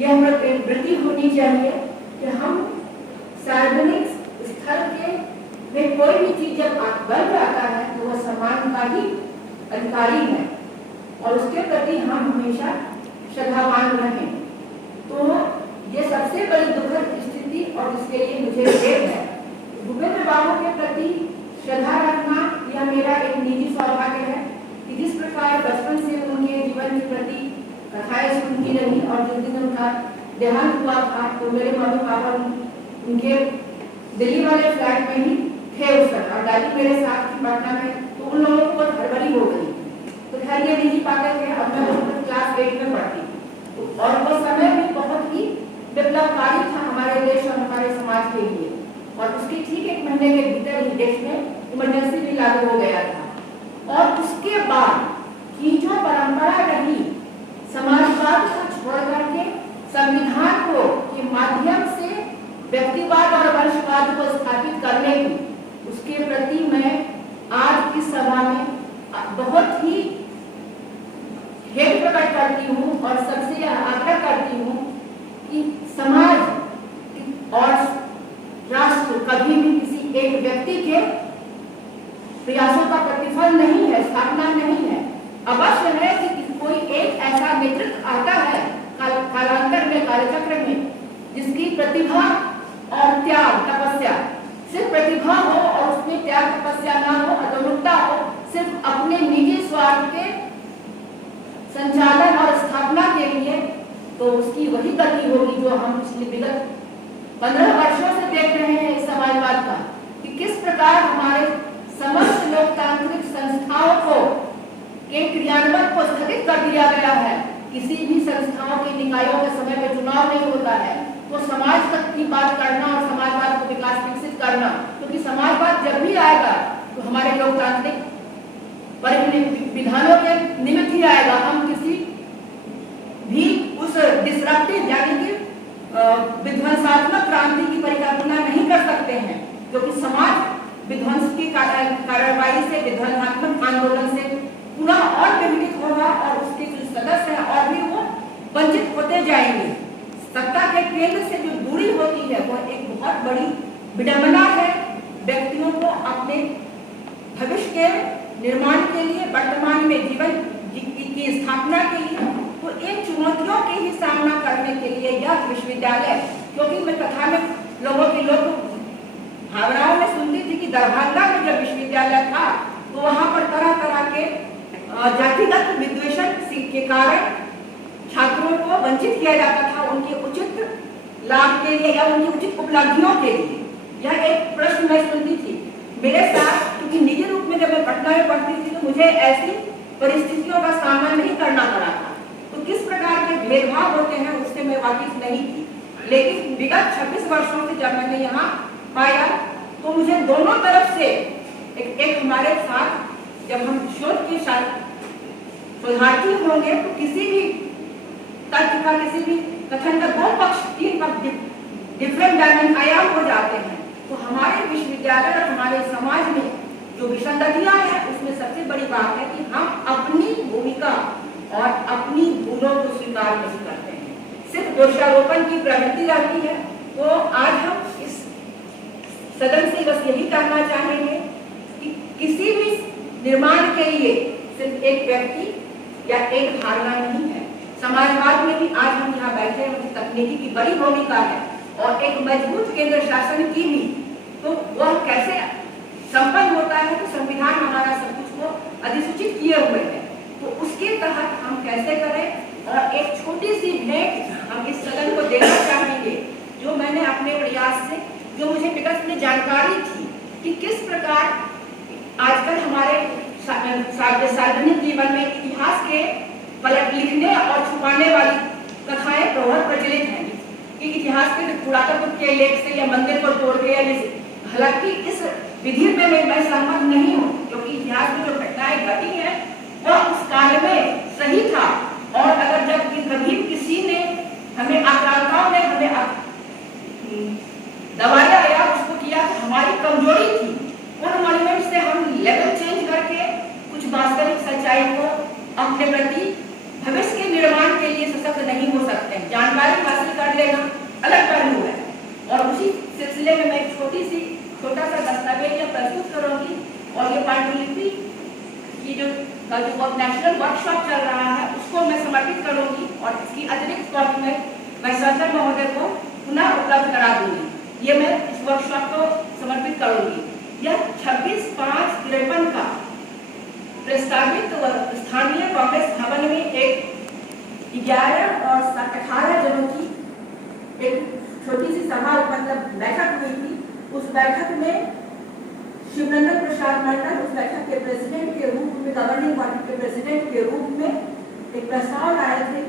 यह हमारी वृत्ति होनी चाहिए कि हम सार्वजनिक स्थल के में कोई भी चीज जब बन जाता है तो वह सम्मान का ही अधिकारी है, और उसके प्रति हम हमेशा श्रद्धावान रहें। तो ये सबसे बड़ी दुखद स्थिति और इसके लिए मुझे खेद है। भूपेंद्र बाबू के प्रति श्रद्धा रखना यह मेरा एक निजी सौभाग्य है कि जिस प्रकार बचपन से उनके जीवन के प्रति कथाएं सुनती रही और जिस दिन उनका देहांत हुआ था तो मेरे मम्मी पापा उनके दिल्ली वाले फ्लैट में ही थे उस समय और दादी मेरे साथ थी पटना में, तो उन लोगों को बहुत हड़बड़ी हो गई। तो खैर ये नहीं पाते थे। अब मैं क्लास 8 में पढ़ती और वो समय भी बहुत ही विप्लवकारी था हमारे देश और हमारे समाज के लिए। और उसके ठीक 1 महीने के भीतर ही देश में इमरजेंसी भी लागू हो गया था। और उसके बाद की जो परंपरा रही समाजवाद को छोड़ करके संविधान को के माध्यम से व्यक्तिवाद और वंशवाद को स्थापित करने की, उसके प्रति मैं आज की सभा में बहुत ही खेद प्रकट करती हूँ और सबसे आग्रह करती हूँ कि समाज और राष्ट्र कभी भी किसी एक व्यक्ति के प्रयासों का प्रतिफल नहीं है, स्थापना नहीं है। अवश्य है कि कोई एक ऐसा नेतृत्व आता है कालांतर में, कालचक्र में, जिसकी प्रतिभा और त्याग तपस्या, सिर्फ प्रतिभा हो और उसमें त्याग तपस्या ना हो, अधोमुखता हो, सिर्फ अपने निजी स्वार्थ के संचालन और स्थापना के लिए, तो उसकी वही गति होगी जो हम पिछले विगत 15 वर्षों से देख रहे हैं इस समाजवाद का, कि किस प्रकार हमारे समस्त लोकतांत्रिक संस्थाओं को के क्रियान्वयन को स्थगित कर दिया गया है। किसी भी संस्थाओं के निकायों के समय में चुनाव नहीं होता है, तो समाज तक की बात करना और समाजवाद को विकास विकसित करना, क्योंकि समाजवाद जब भी आएगा तो हमारे लोकतांत्रिक विधानों के निमित्त ही आएगा। हम किसी भी उस डिसरप्टिव यानी कि विध्वंसात्मक क्रांति की परिकल्पना नहीं कर सकते हैं, क्योंकि समाज विध्वंस की कार्रवाई से, विध्वंसात्मक आंदोलन से पुनः और विघटित होगा और उसके जो सदस्य हैं और भी वो वंचित होते जाएंगे। सत्ता के केंद्र से जो दूरी होती है वो एक बहुत बड़ी विडंबना है। व्यक्तियों को अपने भविष्य के निर्माण के लिए, वर्तमान में जीवन की स्थापना के लिए, तो इन चुनौतियों के ही सामना करने के लिए यह विश्वविद्यालय, क्योंकि मैं कथा में लोगों की भावनाओं में सुनती थी कि दरभंगा में जब विश्वविद्यालय था तो वहां पर तरह तरह के जातिगत विद्वेषण के कारण छात्रों को वंचित किया जाता था उनके उचित लाभ के लिए या उनकी उचित उपलब्धियों के लिए। यह एक प्रश्न मैं सुनती थी मेरे साथ, क्योंकि निजी रूप में जब मैं पटना में पढ़ती थी तो मुझे ऐसी परिस्थितियों का सामना नहीं करना पड़ा था। तो किस प्रकार के भेदभाव होते हैं उससे मैं वाकिफ नहीं थी, लेकिन विगत 26 वर्षों से जब मैंने यहाँ पाया तो मुझे दोनों तरफ से एक हमारे साथ जब हम शोध के शोधार्थी होंगे तो किसी भी तथ्य का, किसी भी कथन का 2 पक्ष 3 पक्ष डिफरेंट डायमेंशन आयाम हो जाते हैं। तो हमारे विश्वविद्यालय और हमारे समाज में जो विसंगतियां हैं उसमें सबसे बड़ी बात है कि हम अपनी भूमिका और अपनी भूलों को स्वीकार नहीं करते हैं, सिर्फ दोषारोपण की प्रवृत्ति रहती है। तो आज हम इस सदन से बस यही कहना चाहेंगे कि किसी भी निर्माण के लिए सिर्फ एक व्यक्ति या एक धारणा नहीं है। समाजवाद में भी आज हम यहाँ बैठे हैं, तकनीकी की बड़ी भूमिका है और एक मजबूत केंद्र शासन की भी। तो वह कैसे संपन्न होता है, तो संविधान हमारा सब कुछ को अधिसूचित किए हुए है, तो उसके तहत हम कैसे करें। और एक छोटी सी भेंट हम इस सदन को देना चाहेंगे, जो मैंने अपने प्रयास से, जो मुझे विगत में जानकारी थी कि किस प्रकार आजकल हमारे सार्वजनिक जीवन में इतिहास के पलट लिखने और छुपाने वाली कथाएं बहुत प्रचलित हैं कि इतिहास के पुरातत्व के लेख से या मंदिर को तोड़ के या हालांकि इस विधि में मैं सहमत नहीं हूँ, क्योंकि इतिहास में जो घटनाएं घटी हैं वह उस काल में सही था। और अगर जब कभी किसी ने हमें आक्रांताओं ने हमें दबाया या उसको किया तो हमारी कमजोरी थी। उन मॉन्यूमेंट से हम लेवल चेंज करके कुछ वास्तविक सच्चाई को अपने प्रति भविष्य के निर्माण के लिए सशक्त नहीं हो सकते हैं। जानकारी हासिल कर लेना अलग पहलू है। और उसी सिलसिले में मैं एक छोटा सा दस्तावेज या प्रस्तुत करूंगी और ये पांडुलिपि की जो नेशनल वर्कशॉप चल रहा है उसको मैं समर्पित करूंगी और इसकी अतिरिक्त कॉपी मैं मैं सर्जन महोदय को पुनः उपलब्ध करा दूंगी। ये मैं इस वर्कशॉप को समर्पित करूंगी। यह 26/5/53 का प्रस्तावित स्थानीय कांग्रेस भवन में एक 11 और 18 जनों की एक छोटी सी सभा मतलब बैठक हुई थी। उस बैठक में शिवनंदन प्रसाद मंडल उस बैठक के प्रेसिडेंट के रूप में, गवर्निंग बॉडी के प्रेसिडेंट के रूप में एक प्रस्ताव लाए थे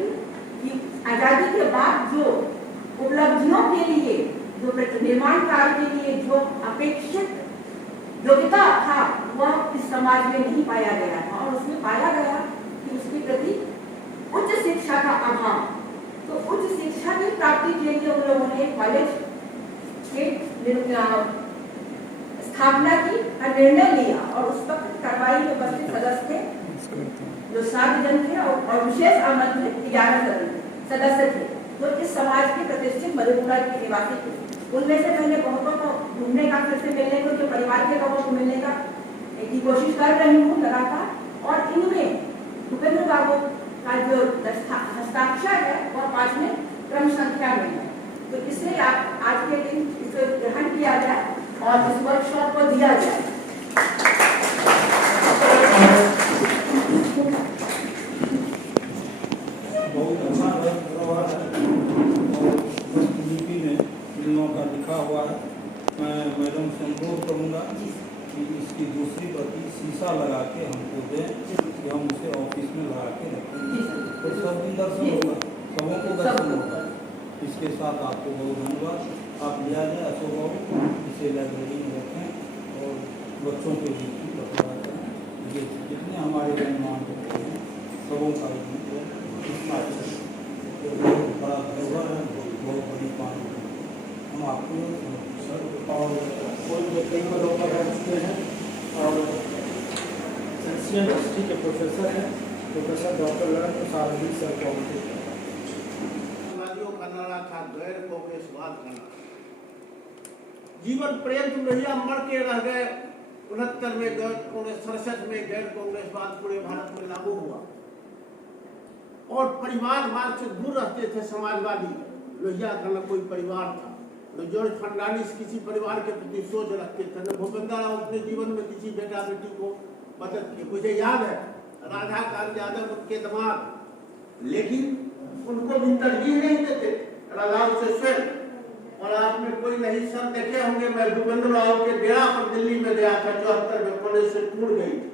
कि आजादी के बाद जो उपलब्धियों के लिए, जो निर्माण कार्य के लिए जो अपेक्षित योग्यता था वह इस समाज में नहीं पाया गया था और उसमें पाया गया कि उसके प्रति उच्च शिक्षा का अभाव। तो उच्च शिक्षा की प्राप्ति के लिए उन लोगों ने कॉलेज के स्थापना की और निर्णय लिया और उस वक्त कार्रवाई में उपस्थित सदस्य थे जो 7 जन थे और विशेष आमंत्रित 11 सदस्य थे जो इस समाज के प्रतिष्ठित मधेपुरा के निवासी थे। उनमें से मैंने बहुतों को ढूंढने का, फिर से मिलने को, जो परिवार के लोगों को मिलने का की कोशिश कर रही हूँ लगातार। और इनमें भूपेंद्र बाबू का जो हस्ताक्षर है वह 5वें क्रम संख्या में है। तो इसलिए आप आज के दिन इसे ग्रहण किया जाए और इस वर्कशॉप को दिया जाए। बहुत अच्छा का लिखा हुआ है। मैं मैडम से अनुरोध करूँगा कि इसकी दूसरी प्रति शीशा लगा के हमको दें कि हम उसे ऑफिस में लगा के रखेंगे तो सब दिन दर्शन होगा, सबों को दर्शन होगा। इसके साथ आपको बहुत धन्यवाद। आप लिया जाए अशोक बाबू, इसे लाइब्रेरी में रखें और बच्चों के लिए भी बता करें। ये जितने हमारे निर्माण होते हैं सबों का इतना बहुत बड़ा धरोहर है, बहुत बड़ी पानी हम आपको और कोई कई पदों पर रह चुके हैं और एशियन हिस्ट्री के प्रोफेसर हैं, प्रोफेसर डॉक्टर ललन प्रसाद सर को का नारा था गैर कांग्रेसवाद का नारा। जीवन पर्यंत लोहिया मर के रह गए। 69 में गैर कांग्रेस, 67 में गैर कांग्रेसवाद पूरे भारत में लागू हुआ और परिवारवाद से दूर रहते थे समाजवादी। लोहिया का न कोई परिवार था, न जॉर्ज फर्नांडिस किसी परिवार के प्रति सोच रखते थे, न भूपेंद्र राव अपने जीवन में किसी बेटा बेटी को मदद की। मुझे याद है राधाकांत यादव उनके दामाद, लेकिन उनको भी तरजीह नहीं देते राधाव से स्वयं। और आपने कोई नहीं सब देखे होंगे, मैं भूपेंद्र राव के डेरा पर दिल्ली में गया था 74 में, कॉलेज से टूट गई थी।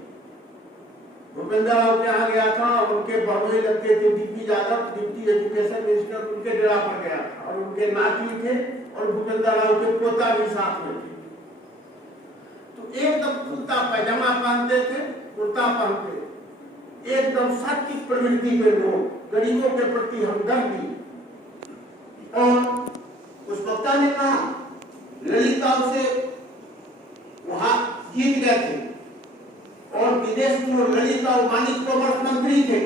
भूपेंद्र राव के यहाँ गया था और उनके बड़ोई लगते थे DP Yadav, deputy education minister, उनके डेरा पर गया था और उनके नाती थे और भूपेंद्र राव के पोता भी साथ में थे। तो एकदम कुर्ता पैजामा पहनते थे, कुर्ता पहनते, एकदम सात्विक प्रवृत्ति के लोग, गरीबों के प्रति हमदर्दी। और उस वक्ता ने कहा ललिता से वहां जीत गए थे और विदेश में ललिता वाणिज्य कॉमर्स मंत्री थे।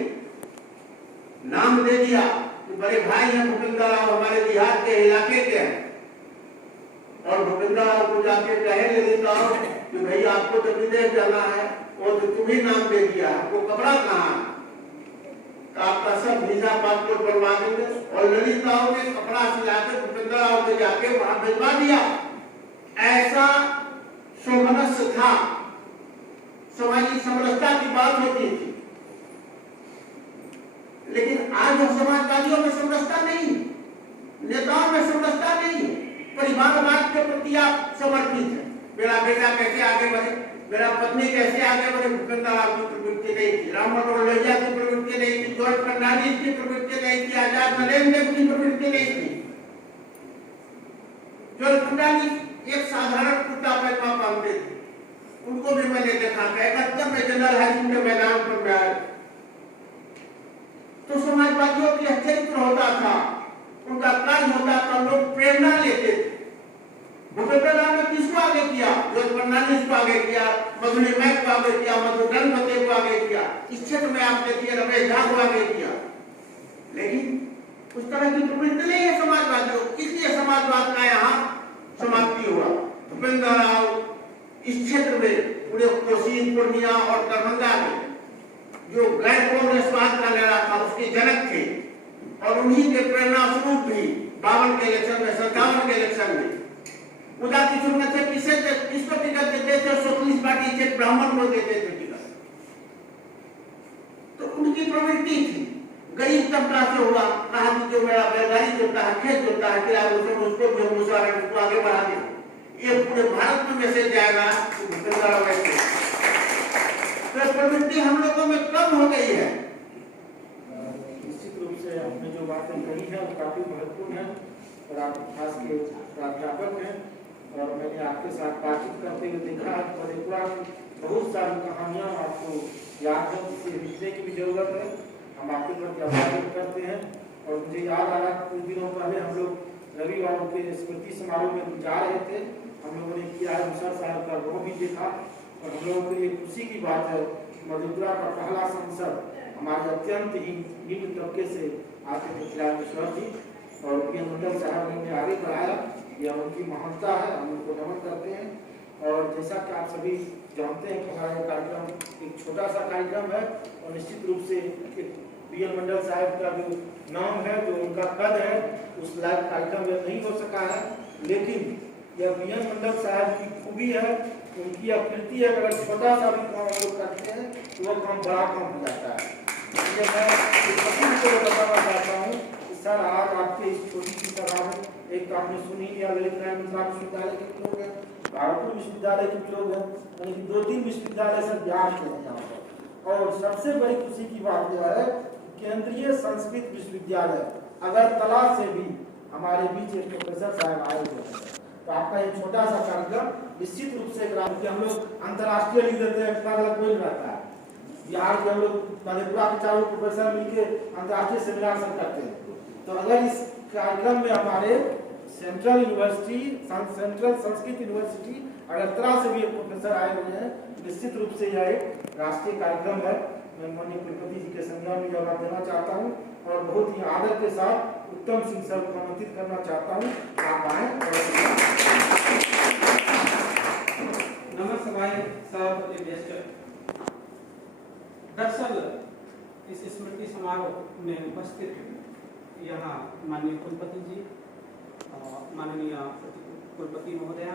नाम दे दिया कि बड़े भाई हैं भूपेंद्र राव, हमारे बिहार के इलाके के हैं। और भूपेंद्र राव को जाके कहे ललिता कि भाई आपको तो विदेश जाना है और तो तुम्हें नाम दे दिया, आपको कपड़ा कहाँ है, आपका सब वीजा पासपोर्ट बनवा देंगे। और ललिताओं ने कपड़ा सिला के भूपेंद्र राव के जाके वहां भिजवा दिया। ऐसा सोमनस्य था, सामाजिक समरसता की बात होती थी। लेकिन आज समाजवादियों में समरसता नहीं, नेताओं में समरसता नहीं, परिवारवाद के प्रति आप समर्पित हैं। मेरा बेटा कैसे आगे बढ़े, मेरा पत्नी कैसे आगे बढ़े, भूपेंद्र राव की प्रवृत्ति नहीं थी, राम मनोहर लोहिया की प्रवृत्ति नहीं थी, जॉर्ज फर्नांडिस की प्रवृत्ति नहीं थी, आजाद नरेंद्र की प्रवृत्ति नहीं थी। जॉर्ज फर्नांडिस एक साधारण कुर्ता पैजामा पहनते थे, उनको भी मैंने देखा था 71 में जनरल हाईस्कूल के मैदान पर में आए। तो समाजवादियों के चरित्र होता था, उनका कार्य होता था, लोग प्रेरणा लेते थे। भूपेंद्र राव ने किसको आगे किया, जॉर्ज फर्नांडिस को आगे किया, मधुनी मैक को आगे किया, मधुसूदन फतेह को आगे किया, इस क्षेत्र में आप देखिए रमेश झा को आगे किया। लेकिन उस तरह की प्रवृत्ति नहीं है समाजवादियों, इसलिए समाजवाद का यहाँ समाप्ति हुआ। भूपेंद्र राव इस क्षेत्र में पूरे कोसी, पूर्णिया और दरभंगा में जो गैर कांग्रेसवाद का लहरा था उसके जनक थे। और उन्हीं के प्रेरणा स्वरूप भी 52 के इलेक्शन में 57 के इलेक्शन में उदा किशोर में थे किसको टिकट देते थे, सोशलिस्ट पार्टी से ब्राह्मण को देते थे टिकट। तो उनकी प्रवृत्ति थी, गरीब तबका से हुआ, कहा कि जो मेरा बैलगाड़ी जोता है, खेत जोता है, किराया उसको भी हम उसको आगे बढ़ा दें। ये पूरे भारत में मैसेज जाएगा कि भूपेंद्र वैसे तो प्रवृत्ति हम लोगों में कम हो गई है। निश्चित रूप से आपने जो बातें कही है वो काफी महत्वपूर्ण है और आप खास के प्राध्यापक हैं और मैंने आपके साथ बातचीत करते हुए देखा है मधेपुरा की बहुत सारी कहानियां आपको याद है, जिससे लिखने की भी जरूरत है। हम आपके प्रति आभार व्यक्त करते हैं और मुझे याद आ रहा कुछ दिनों पहले हम लोग रवि बाबू के स्मृति समारोह में जा रहे थे, हम लोगों ने किया है मुसर साहब का वो भी देखा और हम लोगों के लिए खुशी की बात है मधेपुरा का पहला सांसद हमारे अत्यंत ही निम्न तबके से आते थे किराया मिश्रा जी और पी मंडल साहब ने आगे बढ़ाया, यह उनकी महानता है, हम उनको नमन करते हैं। और जैसा कि आप सभी जानते हैं कि हमारा कार्यक्रम एक छोटा सा कार्यक्रम है और निश्चित रूप से पी मंडल साहब का जो नाम है, जो उनका कद है, उस लायक कार्यक्रम में नहीं हो सका है, लेकिन यह पी मंडल साहब की खूबी है, उनकी आकृति है। अगर छोटा सा भी काम हम लोग करते हैं तो वह काम बड़ा काम हो जाता है। मैं बताना चाहता हूँ कि सर आज आपके इस छोटी सी सभा में एक तो आपने सुनी लिया ललित नारायण मिश्रा विश्वविद्यालय के लोग हैं, भागलपुर विश्वविद्यालय के लोग हैं, यानी कि 2-3 विश्वविद्यालय सर बिहार के हैं यहाँ पर। और सबसे बड़ी खुशी की बात यह है केंद्रीय संस्कृत विश्वविद्यालय अगरतला से भी हमारे बीच एक प्रोफेसर साहब आए हुए हैं। तो आपका एक छोटा सा कार्यक्रम निश्चित रूप से हम लोग अंतर्राष्ट्रीय लिख देते हैं, कोई रहता है बिहार के हम लोग मधेपुरा के 4 प्रोफेसर मिलकर अंतर्राष्ट्रीय सेमिनार सब करते हैं। तो अगर इस कार्यक्रम में हमारे सेंट्रल संस्कृत यूनिवर्सिटी अगरतला से भी एक प्रोफेसर आए हुए हैं, निश्चित रूप से यह एक राष्ट्रीय कार्यक्रम है। मैं माननीय कुलपति जी के संज्ञान में जवाब देना चाहता हूँ और बहुत ही आदर के साथ उत्तम सिंह सर को आमंत्रित करना चाहता हूँ, आप आए। नमस्कार साहब। दरअसल इस स्मृति समारोह में उपस्थित यहाँ माननीय कुलपति जी, माननीय कुलपति महोदया,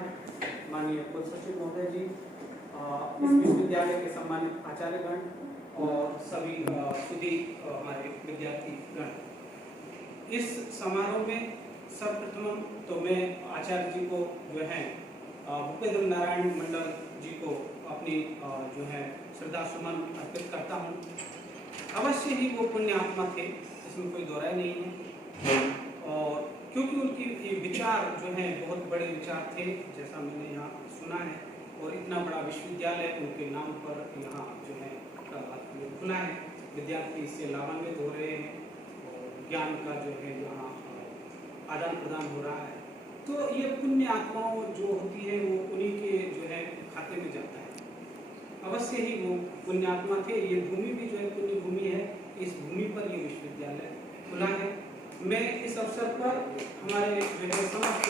माननीय कुल सचिव महोदय जी, इस विश्वविद्यालय के सम्मानित आचार्यगण और सभी सुधी हमारे विद्यार्थीगण, इस समारोह में सर्वप्रथम तो मैं आचार्य जी को जो है भूपेंद्र नारायण मंडल जी को अपनी जो है श्रद्धा सुमन अर्पित करता हूँ। अवश्य ही वो पुण्य आत्मा थे, इसमें कोई दो राय नहीं है। और क्योंकि उनकी विचार जो है बहुत बड़े विचार थे, जैसा मैंने यहाँ सुना है, और इतना बड़ा विश्वविद्यालय उनके नाम पर यहाँ जो है खुला है, विद्यार्थी इससे लाभान्वित हो रहे हैं और ज्ञान का जो है यहाँ आदान प्रदान हो रहा है। तो ये पुण्य आत्माओं जो होती है वो उन्हीं के जो है खाते में जाता है। अवश्य ही वो पुण्य आत्मा थे। ये भूमि भी जो है पुण्य भूमि है, इस भूमि पर ये विश्वविद्यालय खुला है। मैं इस अवसर पर हमारे जो है समस्त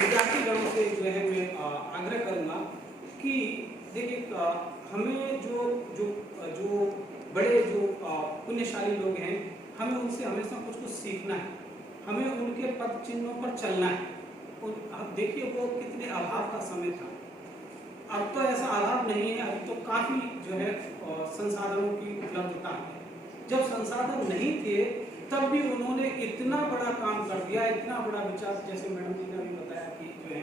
विद्यार्थीगणों से जो है मैं आग्रह करूँगा कि देखिए हमें जो बड़े जो पुण्यशाली लोग हैं, हमें उनसे हमेशा कुछ सीखना है, हमें उनके पद चिन्हों पर चलना है। अब देखिए वो कितने अभाव का समय था, अब तो ऐसा अभाव नहीं है, अब तो काफ़ी जो है संसाधनों की उपलब्धता है। जब संसाधन नहीं थे तब भी उन्होंने इतना बड़ा काम कर दिया, इतना बड़ा विचार, जैसे मैडम जी ने भी बताया कि जो है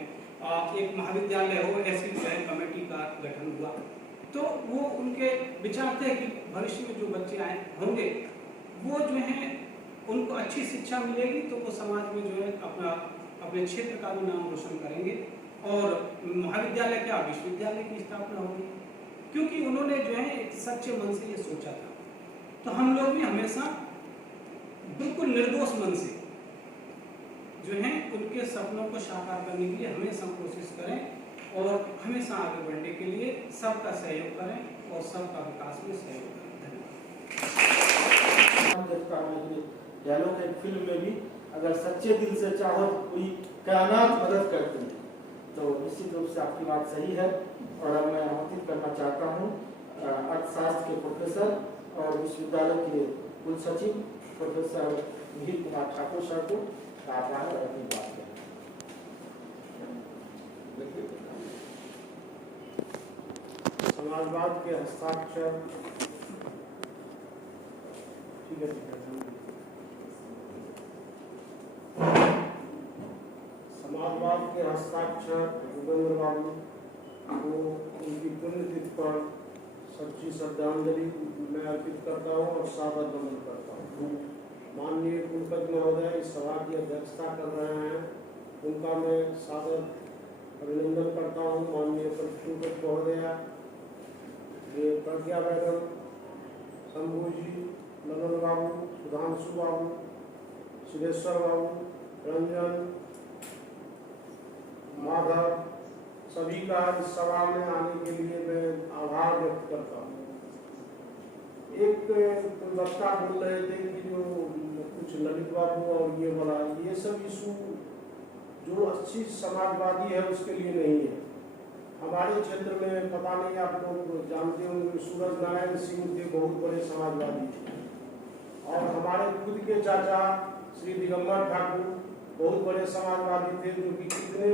एक महाविद्यालय हो, ऐसी जो है कमेटी का गठन हुआ। तो वो उनके विचार थे कि भविष्य में जो बच्चे आए होंगे वो जो है उनको अच्छी शिक्षा मिलेगी तो वो समाज में जो है अपने क्षेत्र का भी नाम रोशन करेंगे और महाविद्यालय क्या विश्वविद्यालय की स्थापना होगी, क्योंकि उन्होंने जो है एक सच्चे मन से ये सोचा था। तो हम लोग भी हमेशा बिल्कुल निर्दोष मन से जो है उनके सपनों को साकार करने के लिए हमेशा कोशिश करें और हमेशा आगे बढ़ने के लिए सबका सहयोग करें और सबका विकास में सहयोग करें। धन्यवाद। डायलॉग एक फिल्म में भी अगर सच्चे दिल से चाहो तो पूरी कायनात मदद करती है। तो निश्चित रूप से आपकी बात सही है और अब मैं आमंत्रित करना चाहता हूँ अर्थशास्त्र के प्रोफेसर और विश्वविद्यालय के कुल सचिव प्रोफेसर मिहिर कुमार ठाकुर सर को आह्वान और अपनी बात करें। समाजवाद के हस्ताक्षर ठीक है समाजवाद के हस्ताक्षर भूपेंद्र बाबू को उनकी पुण्यतिथि पर सच्ची श्रद्धांजलि मैं अर्पित करता हूँ और सादर नमन करता हूँ। माननीय कुलपति महोदय इस सभा की अध्यक्षता कर रहे हैं, उनका मैं सादर अभिनंदन करता हूँ। माननीय कुलपति महोदया, ये प्रज्ञा मैडम, शंभू जी, ललन बाबू, सुधांशु बाबू, सिद्धेश्वर बाबू, रंजन, माधव, सभी का इस सभा में आने के लिए मैं आभार व्यक्त करता हूँ। एक वक्ता बोल रहे थे कि जो कुछ ललित बाबू और ये वाला ये सब इशू जो अच्छी समाजवादी है उसके लिए नहीं है। हमारे क्षेत्र में पता नहीं आप लोग जानते होंगे, सूरज नारायण सिंह थे, बहुत बड़े समाजवादी थे। और हमारे खुद के चाचा श्री दिगंबर ठाकुर बहुत बड़े समाजवादी थे, जो कि कितने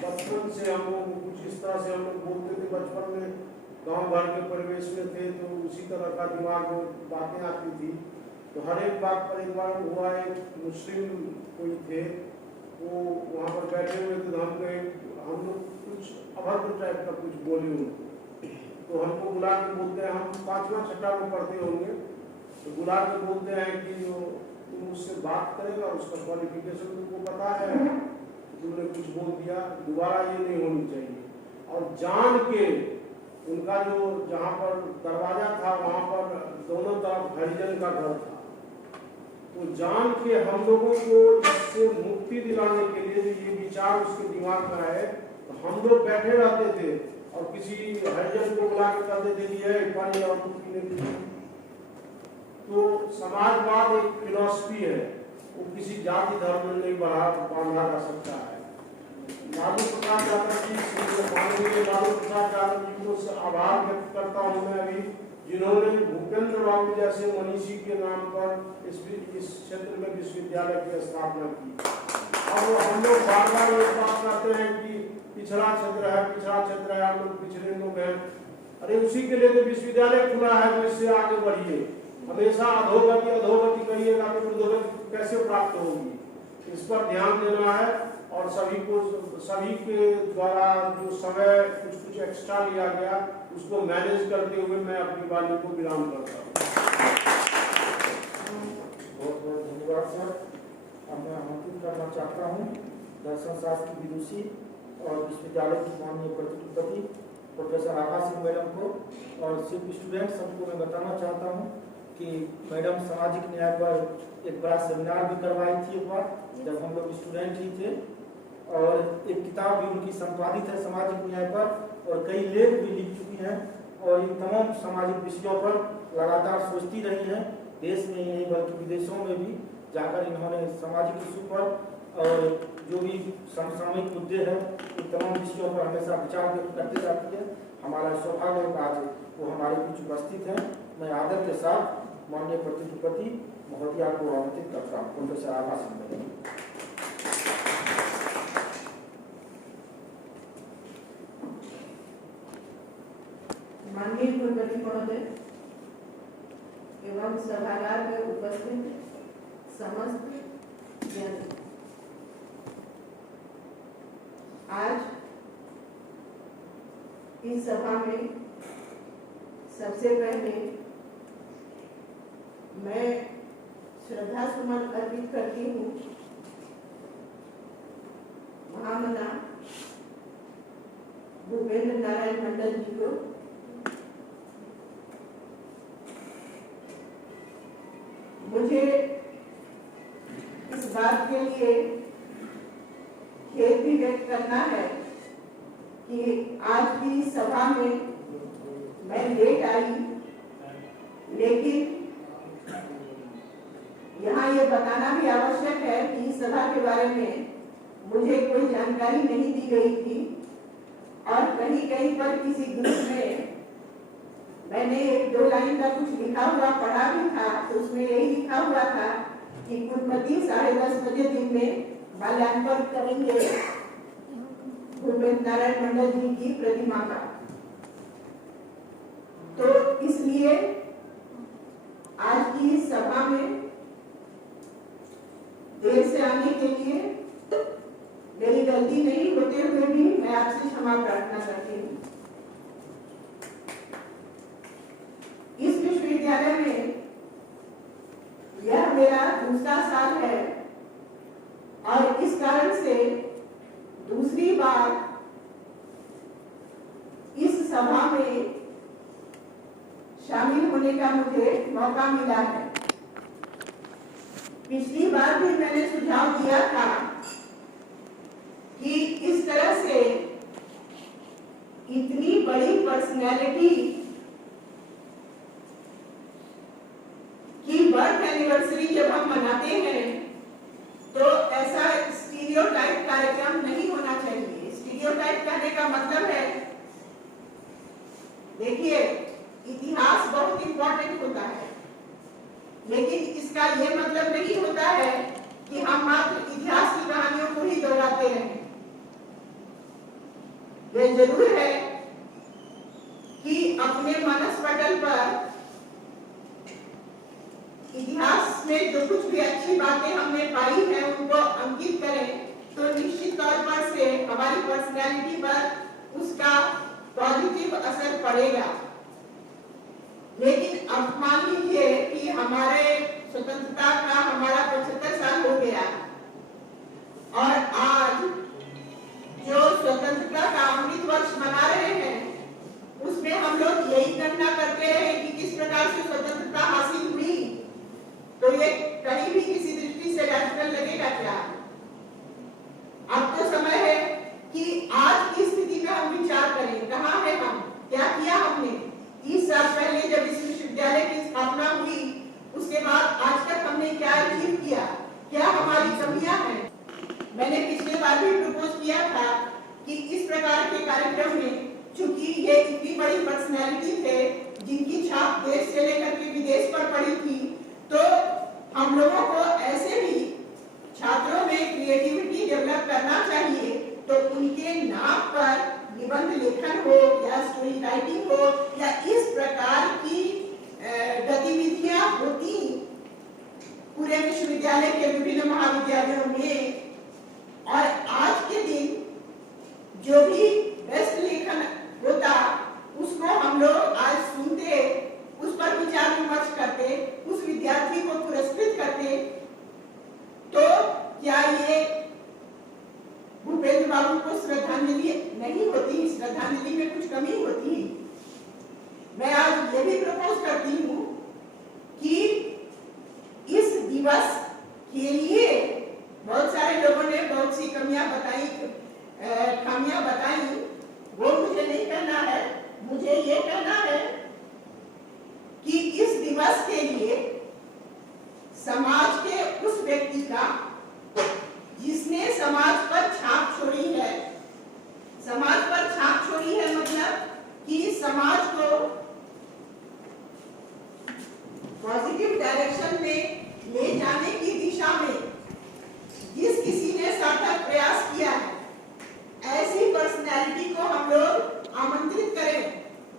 बचपन से हम लोग कुछ इस तरह से हम लोग बोलते थे, बचपन में गांव भर के परिवेश में थे तो उसी तरह का दिमाग में बातें आती थी। तो हर एक बात पर एक बार हुआ, एक मुस्लिम कोई थे वो वहाँ पर बैठे हुए थे, हम लोग कुछ अभद्र टाइप का कुछ बोले उनको, तो हमको बुला के बोलते हैं, हम 5वां छठा में पढ़ते होंगे, तो बुला के बोलते हैं कि जो तुम उससे बात करेगा, उसका क्वालिफिकेशन तुमको पता है, तुमने कुछ बोल दिया, दोबारा ये नहीं होनी चाहिए। और जान के उनका जो जहाँ पर दरवाजा था वहाँ पर दोनों तरफ हरिजन का घर था, तो जान के हम लोगों को इससे मुक्ति दिलाने के लिए ये विचार उसके दिमाग में आए, तो हम लोग बैठे रहते थे और किसी हरिजन को बुला के कहते थे कि पानी और पीने के लिए। तो समाजवाद एक फिलॉसफी है, वो किसी जाति धर्म में नहीं बांधा जा सकता है। लालू प्रसाद यादव जी, माननीय लालू प्रसाद यादव जी को आभार व्यक्त करता हूँ मैं अभी, जिन्होंने भूपेंद्र बाबू जैसे मनीषी के नाम पर इस क्षेत्र में विश्वविद्यालय की स्थापना की। अब हम लोग बार बार ये बात करते हैं कि पिछड़ा क्षेत्र है, हम लोग पिछड़े लोग हैं। अरे उसी के लिए तो विश्वविद्यालय खुला है, तो इससे आगे बढ़िए। हमेशा अधोगति करिएगा तो अधोगति कैसे प्राप्त होगी, इस पर ध्यान देना है। और सभी के द्वारा जो समय कुछ एक्स्ट्रा लिया गया उसको मैनेज करते हुए मैं अपनी वाणी को विराम करता हूँ। बहुत बहुत धन्यवाद सर। अब मैं आमंत्रित करना चाहता हूँ दर्शन शास्त्र की विदुषी और विश्वविद्यालय की माननीय प्रतिकुलपति प्रोफेसर आभा सिंह मैडम को, और सिर्फ स्टूडेंट सबको मैं बताना चाहता हूँ कि मैडम सामाजिक न्याय पर एक बड़ा सेमिनार भी करवाई थी एक बार, जब हम लोग स्टूडेंट ही थे, और एक किताब भी उनकी संपादित है सामाजिक न्याय पर, और कई लेख भी लिख चुकी हैं, और इन तमाम सामाजिक विषयों पर लगातार सोचती रही हैं। देश में ही नहीं बल्कि विदेशों में भी जाकर इन्होंने सामाजिक इशू पर और जो भी समसामयिक मुद्दे हैं इन तमाम विषयों पर हमेशा विचार व्यक्त करते जाती है। हमारा सौभाग्य आज वो हमारे बीच उपस्थित हैं। मैं आदर के साथ माननीय प्रतिकुलपति महोदया को आमंत्रित करता हूँ। प्रोफेसर आभा सिंह मैडम। माननीय कुलपति महोदय एवं सभागार में उपस्थित समस्त जन, आज इस सभा में सबसे पहले मैं श्रद्धा सुमन अर्पित करती हूँ महामना भूपेंद्र नारायण मंडल जी को, मुझे इस बात के लिए खेद भी व्यक्त करना है कि आज की सभा में मैं लेट आई, लेकिन यहाँ ये बताना भी आवश्यक है कि इस सभा के बारे में मुझे कोई जानकारी नहीं दी गई थी, और कहीं कहीं पर किसी ग्रुप में मैंने 1-2 लाइन का कुछ लिखा हुआ पढ़ा भी था, तो उसमें यही लिखा हुआ था कि कुलपति 10:30 बजे दिन में माल्यार्पण करेंगे भूपेंद्र नारायण मंडल जी की प्रतिमा का। तो इसलिए आज की इस सभा में देर से आने के लिए मेरी गलती नहीं होते हुए भी मैं आपसे क्षमा प्रार्थना करती हूँ। इस विश्वविद्यालय में यह मेरा दूसरा साल है और इस कारण से दूसरी बार इस सभा में शामिल होने का मुझे मौका मिला है। पिछली बार भी मैंने सुझाव दिया था कि इस तरह से इतनी बड़ी पर्सनैलिटी की बर्थ एनिवर्सरी जब हम मनाते हैं तो ऐसा स्टीरियोटाइप कार्यक्रम नहीं होना चाहिए। स्टीरियोटाइप कहने का मतलब है, देखिए इतिहास बहुत इंपॉर्टेंट होता है, लेकिन इसका ये मतलब नहीं होता है कि हम मात्र इतिहास की कहानियों को ही दोहराते रहें। ये जरूर है कि अपने मानस पटल पर इतिहास में जो कुछ भी अच्छी बातें हमने पाई हैं उनको अंकित करें, तो निश्चित तौर पर से हमारी पर्सनैलिटी पर उसका पॉजिटिव असर पड़ेगा। लेकिन अब मान लीजिए कि हमारे स्वतंत्रता का हमारा 75 साल हो गया और आज जो स्वतंत्रता का अमृत वर्ष मना रहे हैं उसमें हम लोग यही गणना करते रहे कि किस प्रकार से स्वतंत्रता हासिल हुई, तो ये कहीं भी किसी दृष्टि से रैशनल लगेगा क्या? अब तो समय है कि आज की स्थिति में हम विचार करें, कहाँ है हम, क्या किया हमने 30 साल पहले जब इस विश्वविद्यालय की स्थापना हुई, उसके बाद आज तक हमने क्या अचीव किया, क्या हमारी कमियां हैं। मैंने पिछले बार भी प्रपोज किया था कि इस प्रकार के कार्यक्रम में, चूंकि ये इतनी बड़ी पर्सनैलिटी थे जिनकी छाप देश से लेकर के विदेश पर पड़ी थी, तो हम लोगों को ऐसे भी छात्रों में क्रिएटिविटी डेवलप करना चाहिए, तो उनके नाम पर निबंध लेखन हो या स्टोरी राइटिंग हो या इस प्रकार की गतिविधियां होती पूरे विश्वविद्यालय के विभिन्न महाविद्यालयों में। और आज के दिन जो भी बेस्ट लेखन होता उसको हम लोग आज सुनते, उस पर विचार विमर्श करते, उस विद्यार्थी को पुरस्कृत करते, तो क्या ये भूपेंद्र बाबू को श्रद्धांजलि नहीं होती? श्रद्धांजलि में कुछ कमी होती? मैं आज ये भी प्रपोज करती हूँ कि इस दिवस के लिए बहुत सारे लोगों ने बहुत सी कमियां बताई, खामियां बताई, वो मुझे नहीं कहना है। मुझे ये कहना है कि इस दिवस के लिए समाज के उस व्यक्ति का जिसने समाज पर छाप छोड़ी है, समाज पर छाप छोड़ी है मतलब कि समाज को पॉजिटिव डायरेक्शन में ले जाने की दिशा में जिस किसी ने सार्थक प्रयास किया है, ऐसी पर्सनैलिटी को हम लोग आमंत्रित करें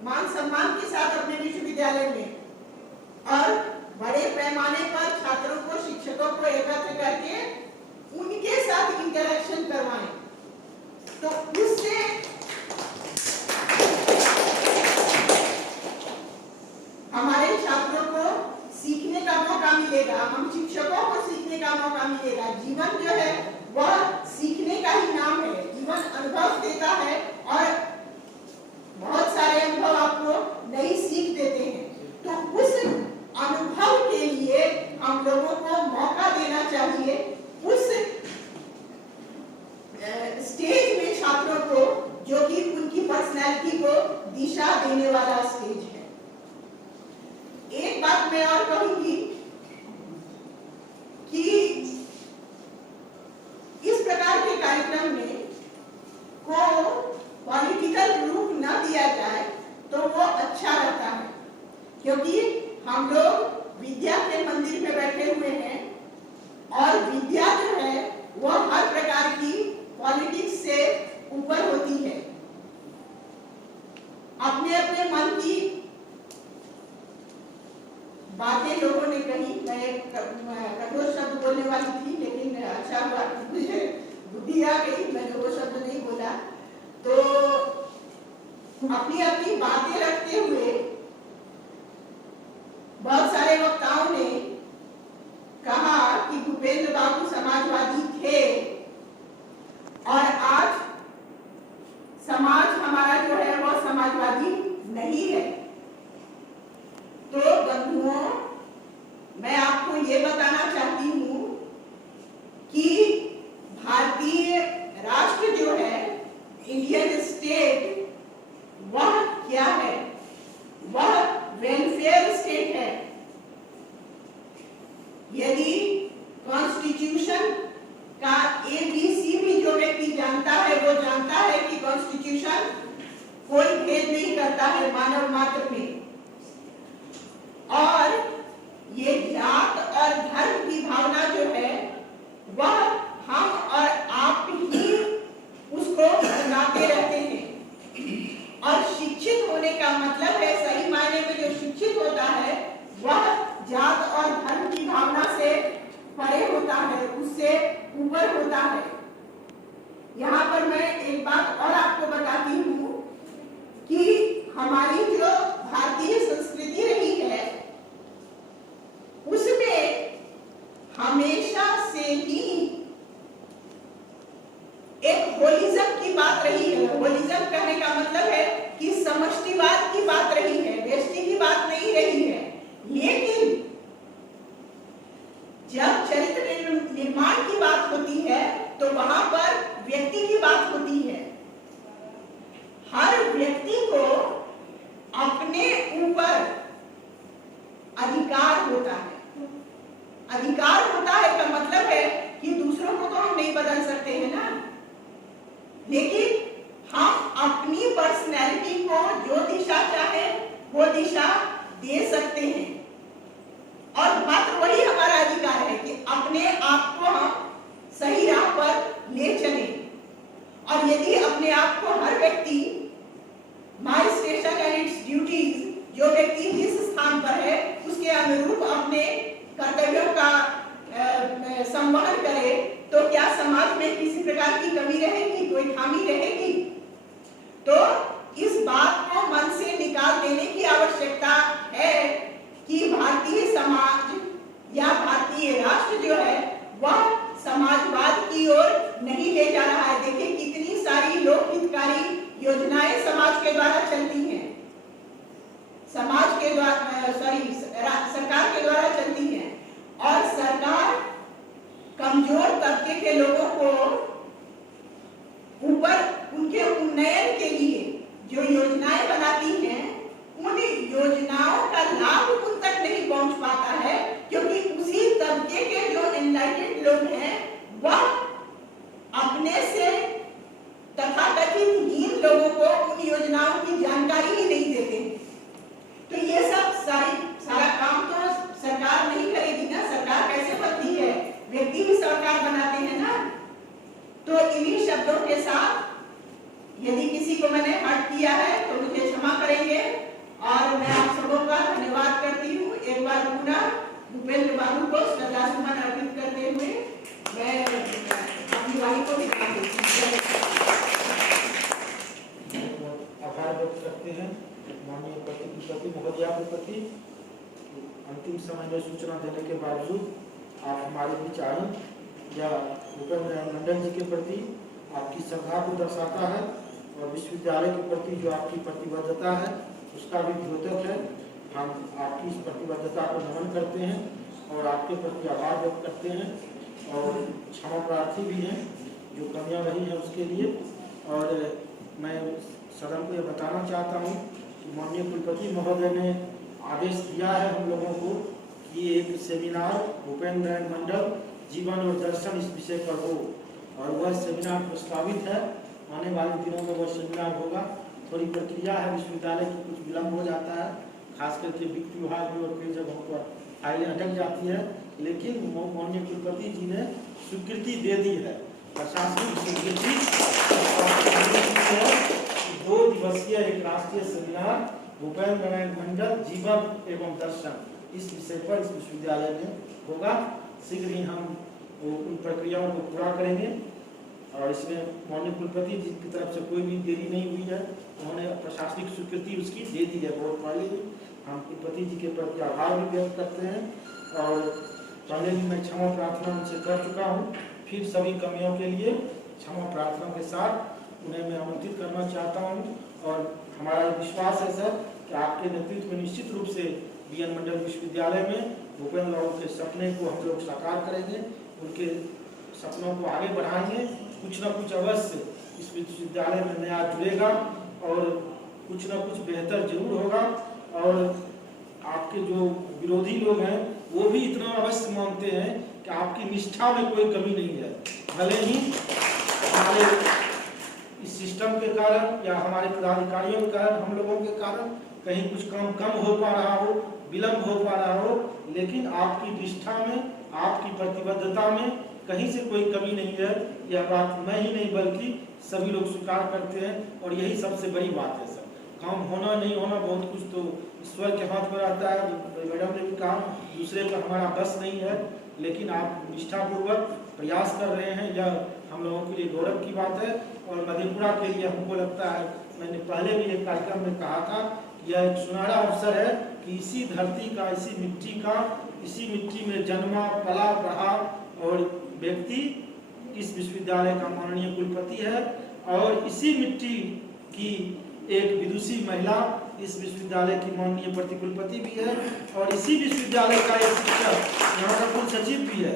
मान सम्मान के साथ अपने विश्वविद्यालय में, और बड़े पैमाने पर छात्रों को, शिक्षकों को एकत्र करके उनके साथ इंटरेक्शन करवाएं, तो उससे हमारे छात्रों को सीखने का मौका मिलेगा, हम शिक्षकों को सीखने का मौका मिलेगा। जीवन जो है वह सीखने का ही नाम है, जीवन अनुभव देता है और बहुत सारे अनुभव आपको नई सीख देते हैं, तो उस अनुभव के लिए हम लोगों को मौका देना चाहिए। उस स्टेज में छात्रों को, जो कि उनकी पर्सनैलिटी को दिशा देने वाला स्टेज है। एक बात मैं और कहूंगी कि इस प्रकार के कार्यक्रम में को पॉलिटिकल रूप न दिया जाए तो वो अच्छा रहता है। क्योंकि हम लोग विद्या के मंदिर में बैठे हुए हैं और विद्या जो है वह हर प्रकार की पॉलिटिक्स से ऊपर होती है। अपने अपने मन की बातें लोगों ने कही। मैं कठोर शब्द बोलने वाली थी, लेकिन अच्छा हुआ मुझे बुद्धि आ गई, मैंने वो शब्द नहीं बोला। तो अपनी अपनी बातें रखते हुए बहुत सारे वक्ताओं ने कहा कि भूपेंद्र बाबू समाजवादी थे और आज समाज हमारा जो है वो समाजवादी नहीं है। तो बंधुओं, मैं आपको ये बताना चाहती हूँ कि भारतीय राष्ट्र जो है, इंडियन स्टेट, वह क्या है? वह वेलफेयर स्टेट है। यदि कॉन्स्टिट्यूशन का ABC भी जो व्यक्ति जानता है वो जानता है कि कॉन्स्टिट्यूशन कोई भेद नहीं करता है मानव मात्र में, और ये जात और धर्म की भावना जो है वह हम और आप ही उसको बनाते रहते हैं। और शिक्षित होने का मतलब है, सही मायने में जो शिक्षित होता है वह जात और धर्म की भावना से परे होता है, उससे ऊपर होता है। यहाँ पर मैं एक बात और आपको बताती हूँ कि हमारी जो भारतीय संस्कृति रही है उसमें हमेशा से ही एक होलिज्म की बात रही है। होलिज्म कहने का मतलब है कि समष्टिवाद की बात रही है, व्यष्टि की बात नहीं रही है। लेकिन जब चरित्र निर्माण की बात होती है तो वहां पर व्यक्ति की बात होती है। हर व्यक्ति को अपने ऊपर अधिकार होता है। अधिकार होता है का मतलब है कि दूसरों को तो हम नहीं बदल सकते हैं ना, लेकिन हम अपनी पर्सनैलिटी को जो दिशा चाहे वो दिशा दे सकते हैं। और मात्र वही हमारा अधिकार है कि अपने आप को हम सही राह पर ले चलें। और यदि अपने आप को हर व्यक्ति my station and it's duties, जो व्यक्ति जिस स्थान पर है उसके अनुरूप अपने कर्तव्यों का संवहन करे, तो क्या समाज में किसी प्रकार की कमी रहेगी, कोई खामी रहेगी? तो इस बात को मन से निकाल देने की आवश्यकता है कि भारतीय समाज या भारतीय राष्ट्र जो है वह समाजवाद की ओर नहीं ले जा रहा है। देखिए कितनी सारी लोक हितकारी योजनाएं समाज के द्वारा चलती हैं, समाज के द्वारा सरकार के द्वारा चलती हैं, और सरकार कमजोर तबके के लोगों को ऊपर उनके उन्नयन के लिए जो योजनाएं बनाती हैं, उन योजनाओं का लाभ उन तक नहीं पहुंच पाता है, क्योंकि उसी तबके के जो एनलाइटेड लोग हैं वह अपने से तथाकथित हीन लोगों को उन योजनाओं की जानकारी ही नहीं देते। तो ये सब सारा काम तो सरकार नहीं करेगी ना। सरकार कैसे बनती है? व्यक्ति ही सरकार बनाते हैं ना। तो इन्हीं शब्दों के साथ यदि किसी को मैंने हर्ट किया है तो मुझे क्षमा करेंगे, और मैं आप सबों का धन्यवाद करती हूँ। एक बार पुनः भूपेंद्र बाबू को श्रद्धासुमन अर्पित करते हुए मैं अपनी वाणी को विराम देती हूँ। आभार व्यक्त करते हैं माननीय कुलपति महोदया के प्रति। अंतिम समय में सूचना देने के बावजूद आप हमारे बीच आई, यह भूपेंद्र मंडल जी के प्रति आपकी श्रद्धा को दर्शाता है, और विश्वविद्यालय के प्रति जो आपकी प्रतिबद्धता है उसका भी द्योतक है। हम आपकी इस प्रतिबद्धता को नमन करते हैं और आपके प्रति आभार व्यक्त करते हैं, और क्षमा प्रार्थी भी हैं जो कमियां रही हैं उसके लिए। और मैं सदन को ये बताना चाहता हूँ कि माननीय कुलपति महोदय ने आदेश दिया है हम लोगों को कि एक सेमिनार भूपेंद्र मंडल जीवन और दर्शन इस विषय पर हो, और वह सेमिनार प्रस्तावित है। आने वाले दिनों में वह सेमिनार होगा। थोड़ी प्रक्रिया है, विश्वविद्यालय की कुछ विलम्ब हो जाता है, खास करके वित्त विभाग में और कई जगहों पर फाइलें अटक जाती हैं, लेकिन माननीय कुलपति जी ने स्वीकृति दे दी है, प्रशासनिक स्वीकृति। 2 दिवसीय एक राष्ट्रीय सेमिनार भूपेंद्र नारायण मंडल जीवन एवं दर्शन इस विषय पर इस विश्वविद्यालय में होगा। शीघ्र ही हम उन प्रक्रियाओं को पूरा करेंगे और इसमें माननीय कुलपति जी की तरफ से कोई भी देरी नहीं हुई है, उन्होंने प्रशासनिक स्वीकृति उसकी दे दी है बहुत पहले ही। हम कुलपति जी के प्रति आभार भी व्यक्त करते हैं और पहले भी मैं क्षमा प्रार्थना उनसे कर चुका हूँ, फिर सभी कमियों के लिए क्षमा प्रार्थना के साथ उन्हें मैं आमंत्रित करना चाहता हूँ। और हमारा विश्वास है सर कि आपके नेतृत्व में निश्चित रूप से बीएन मंडल विश्वविद्यालय में भूपेंद्र बाबू के सपने को हम लोग साकार करेंगे, उनके सपनों को आगे बढ़ाएंगे। कुछ न कुछ अवश्य इस विश्वविद्यालय में नया जुड़ेगा और कुछ न कुछ बेहतर जरूर होगा। और आपके जो विरोधी लोग हैं वो भी इतना अवश्य मानते हैं कि आपकी निष्ठा में कोई कमी नहीं है। भले ही हमारे इस सिस्टम के कारण या हमारे पदाधिकारियों के कारण, हम लोगों के कारण कहीं कुछ काम कम हो पा रहा हो, विलम्ब हो पा रहा हो, लेकिन आपकी निष्ठा में, आपकी प्रतिबद्धता में कहीं से कोई कमी नहीं है। यह बात मैं ही नहीं बल्कि सभी लोग स्वीकार करते हैं और यही सबसे बड़ी बात है सर। काम होना नहीं होना बहुत कुछ तो ईश्वर के हाथ में रहता है, मैडम ने भी कहा, दूसरे पर हमारा बस नहीं है, लेकिन आप निष्ठापूर्वक प्रयास कर रहे हैं, यह हम लोगों के लिए गौरव की बात है। और मधेपुरा के लिए हमको लगता है, मैंने पहले भी एक कार्यक्रम में कहा था, यह एक सुनहरा अवसर है कि इसी धरती का, इसी मिट्टी में जन्मा पला बढ़ा और व्यक्ति इस विश्वविद्यालय का माननीय कुलपति है और इसी मिट्टी की एक विदुषी महिला इस विश्वविद्यालय की माननीय प्रतिकुलपति भी है और इसी विश्वविद्यालय का एक शिक्षक यहाँ का कुल सचिव भी है।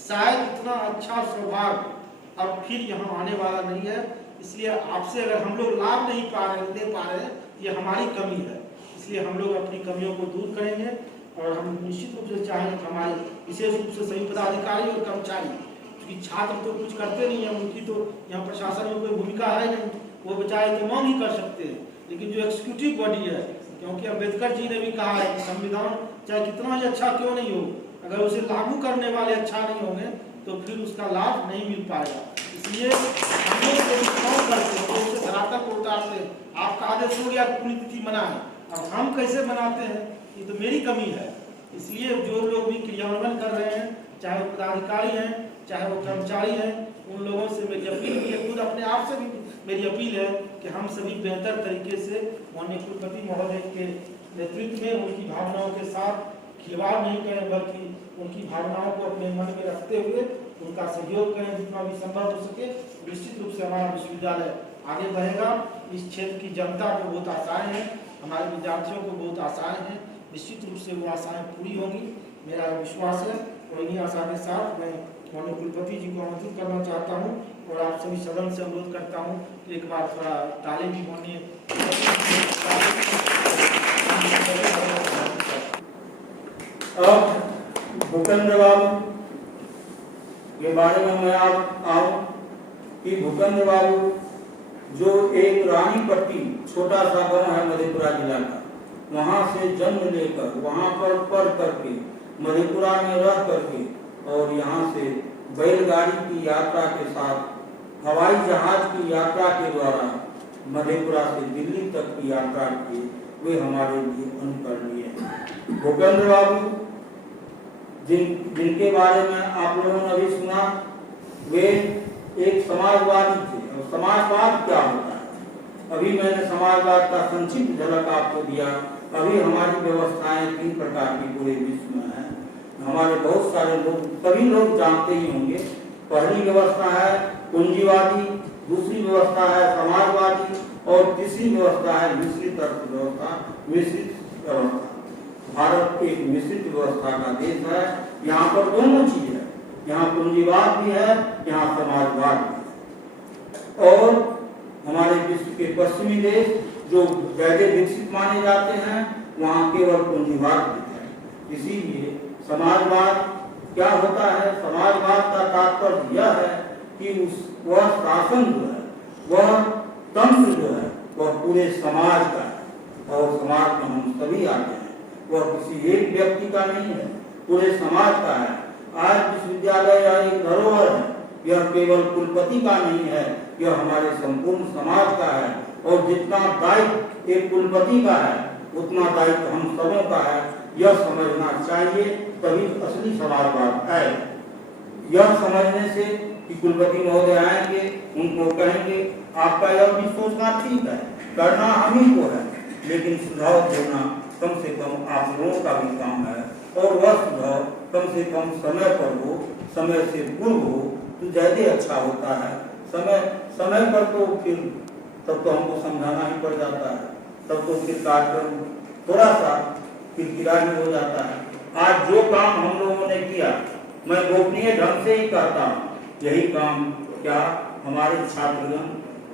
शायद इतना अच्छा सौभाग्य अब फिर यहाँ आने वाला नहीं है, इसलिए आपसे अगर हम लोग लाभ नहीं ले पा रहे, ये हमारी कमी है। इसलिए हम लोग अपनी कमियों को दूर करेंगे और हम निश्चित रूप से चाहेंगे कि हमारे विशेष रूप से सभी पदाधिकारी और कर्मचारी, क्योंकि छात्र तो कुछ करते नहीं है, उनकी तो यहाँ प्रशासन में कोई भूमिका है नहीं, वो बेचारे तो मांग ही कर सकते हैं, लेकिन जो एग्जीक्यूटिव बॉडी है, क्योंकि अम्बेडकर जी ने भी कहा है कि संविधान चाहे कितना ही अच्छा क्यों नहीं हो, अगर उसे लागू करने वाले अच्छा नहीं होंगे तो फिर उसका लाभ नहीं मिल पाएगा। इसलिए हम लोग जो काम करते हैं उसे धरातल को उतारते हैं। आपका आदेश हो गया पुण्यतिथि मनाएं, अब हम कैसे मनाते हैं ये तो मेरी कमी है। इसलिए जो लोग भी क्रियान्वयन कर रहे हैं, चाहे वो पदाधिकारी हैं, चाहे वो कर्मचारी हैं, उन लोगों से मेरी अपील भी है, खुद अपने आप से भी मेरी अपील है कि हम सभी बेहतर तरीके से माननीय कुलपति महोदय के नेतृत्व में उनकी भावनाओं के साथ खिलवाड़ नहीं करें, बल्कि उनकी भावनाओं को अपने मन में रखते हुए उनका सहयोग करें जितना भी संभव हो सके। निश्चित रूप से हमारा विश्वविद्यालय आगे बढ़ेगा। इस क्षेत्र की जनता को बहुत आशाएं हैं, हमारे विद्यार्थियों को बहुत आशाएं हैं, निश्चित रूप से वो आशाएं पूरी होंगी, मेरा विश्वास है। और इन्हीं आशा के साथ मैं माननीय कुलपति जी को आमंत्रित करना चाहता हूँ और आप सभी सदन से अनुरोध करता हूँ एक बार थोड़ा ताली भी माननीय अब भूपेंद्र बाबू के बारे में मैं आप आऊं कि भूपेंद्र बाबू जो एक रानीपट्टी छोटा सा गांव है मधेपुरा जिला का, वहां से जन्म लेकर वहां पर पढ़ करके मधेपुरा में रह करके और यहाँ से बैलगाड़ी की यात्रा के साथ हवाई जहाज की यात्रा के द्वारा मधेपुरा से दिल्ली तक की यात्रा की, वे हमारे लिए अनुकरणीय है। भूपेंद्र बाबू जिनके बारे में आप लोगों ने अभी सुना, वे एक समाजवादी थे। और समाजवाद क्या होता है, अभी मैंने समाजवाद का संक्षिप्त झलक आपको दिया। अभी हमारी व्यवस्थाएं 3 प्रकार की पूरे विश्व में है, हमारे बहुत सारे लोग, सभी लोग जानते ही होंगे। पहली व्यवस्था है पूंजीवादी, दूसरी व्यवस्था है समाजवादी और तीसरी व्यवस्था है मिश्रित अर्थव्यवस्था, मिश्रित व्यवस्था। भारत एक मिश्रित व्यवस्था का देश है, यहाँ पर दोनों चीज है, यहाँ पूंजीवाद भी है, यहाँ समाजवाद भी है। और हमारे विश्व के पश्चिमी देश जो ज्यादा विकसित माने जाते हैं, वहाँ केवल पूंजीवाद भी है। इसीलिए समाजवाद क्या होता है, समाजवाद का तात्पर्य यह है कि वह शासन जो है, वह तंत्र जो है, वह पूरे समाज का है। और समाज में हम सभी आते हैं। वह किसी एक व्यक्ति का नहीं है, पूरे समाज का है। आज विश्वविद्यालय एक धरोहर है, यह केवल कुलपति का नहीं है, यह हमारे संपूर्ण समाज का है। और जितना दायित्व एक कुलपति का है उतना दायित्व हम सबों का है। यह समझना चाहिए, तभी असली समाजवाद है। यह समझने से कि कुलपति महोदय आएंगे, उनको कहेंगे आपका यह भी सोचना ठीक है, करना हम ही को है, लेकिन सुझाव देना कम से कम आप लोगों का भी काम है। और वह सुझाव कम से कम समय पर हो, समय से पूर्व हो तो ज्यादा अच्छा होता है। समय पर तो फिर तब तो हमको समझाना ही पड़ जाता है, तब तो फिर कार्यक्रम थोड़ा सा किरकिरा भी हो जाता है। आज जो काम हम लोगों ने किया, मैं गोपनीय ढंग से ही करता हूँ। यही काम क्या हमारे छात्रगण,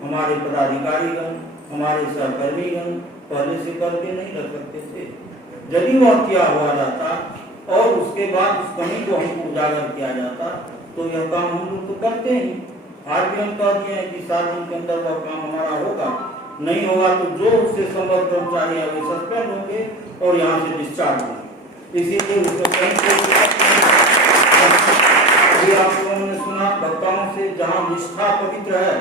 हमारे पदाधिकारीगण, हमारे सहकर्मीगण पहले से करके नहीं रख सकते थे। यदि वह किया हुआ जाता और उसके बाद उस कमी को हमको उजागर किया जाता तो यह काम हम लोग तो करते ही। आज भी हम कह दिए हैं कि 7 दिन के अंदर वह काम हमारा होगा, नहीं होगा तो जो उससे संबद्ध कर्मचारी है वे सस्पेंड होंगे और यहाँ से डिस्चार्ज होंगे। इसीलिए अभी आप लोगों ने सुना वक्ताओं से, जहाँ निष्ठा पवित्र है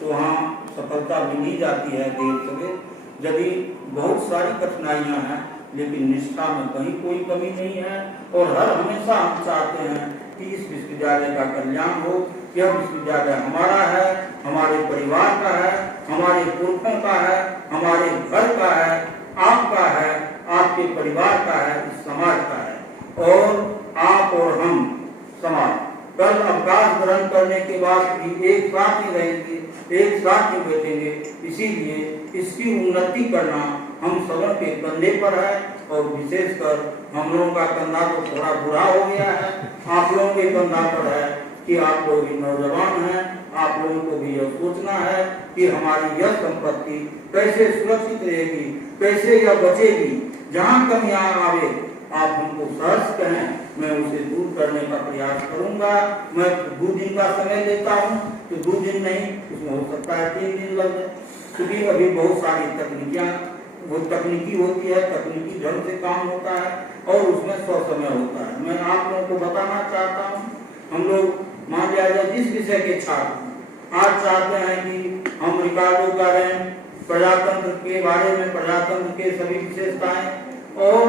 तो वहाँ सफलता भी नहीं जाती है देर सवेर। यदि बहुत सारी कठिनाइयाँ हैं लेकिन निष्ठा में कहीं कोई कमी नहीं है। और हर हमेशा हम चाहते हैं कि इस विश्वविद्यालय का कल्याण हो। यह विश्वविद्यालय हमारा है, हमारे परिवार का है, हमारे पुरखों का है, हमारे घर का है, आपका है, आपके परिवार का है, इस समाज का है। और आप और हम समाज कल अवकाश ग्रहण करने के बाद भी एक साथ ही रहेंगे, एक साथ ही बैठेंगे। इसीलिए इसकी उन्नति करना हम सबों के कंधे पर है। और विशेषकर हम लोगों का कंधा तो थोड़ा बुरा हो गया है, आप लोगों के कंधा पर है कि आप लोग भी नौजवान हैं, आप लोगों को भी यह सोचना है कि हमारी यह संपत्ति कैसे सुरक्षित रहेगी, कैसे यह बचेगी। जहाँ कमियां आवे आप हमको सहर्ष कहें, मैं उसे दूर करने का प्रयास करूंगा। मैं 2 दिन का समय लेता हूँ तो 2 दिन नहीं, उसमें हो सकता है 3 दिन लग जाए, क्योंकि अभी बहुत सारी तकनीकी होती है, तकनीकी ढंग से काम होता है और उसमें समय होता है। मैं आप लोगों को बताना चाहता हूँ, हम लोग मान लिया जाए जिस विषय के छात्र आज चाहते हैं कि हम रिकॉर्डों करें प्रजातंत्र के बारे में, प्रजातंत्र के सभी विशेषताएं और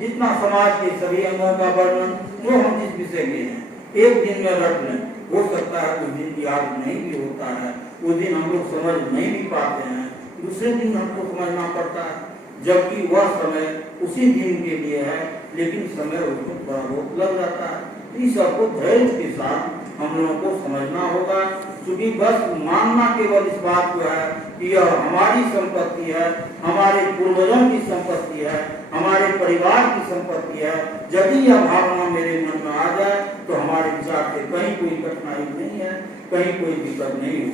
जितना समाज के सभी अंगों का वर्णन, जो हम जिस विषय के हैं एक दिन में रट लें। हो सकता है उस दिन याद नहीं भी होता है, उस दिन हम लोग समझ नहीं भी पाते हैं, दूसरे दिन हमको समझना पड़ता है, जबकि वह समय उसी दिन के लिए है, लेकिन समय उसको थोड़ा बहुत लग जाता है। इस सबको धैर्य के साथ हम लोगों को समझना होगा, क्योंकि बस मानना केवल इस बात को है कि यह हमारी संपत्ति है, हमारे पूर्वजों की संपत्ति है, हमारे परिवार की संपत्ति है। यदि यह भावना मेरे मन में आ जाए तो हमारे विचार से कहीं कोई कठिनाई नहीं है, कहीं कोई दिक्कत नहीं है।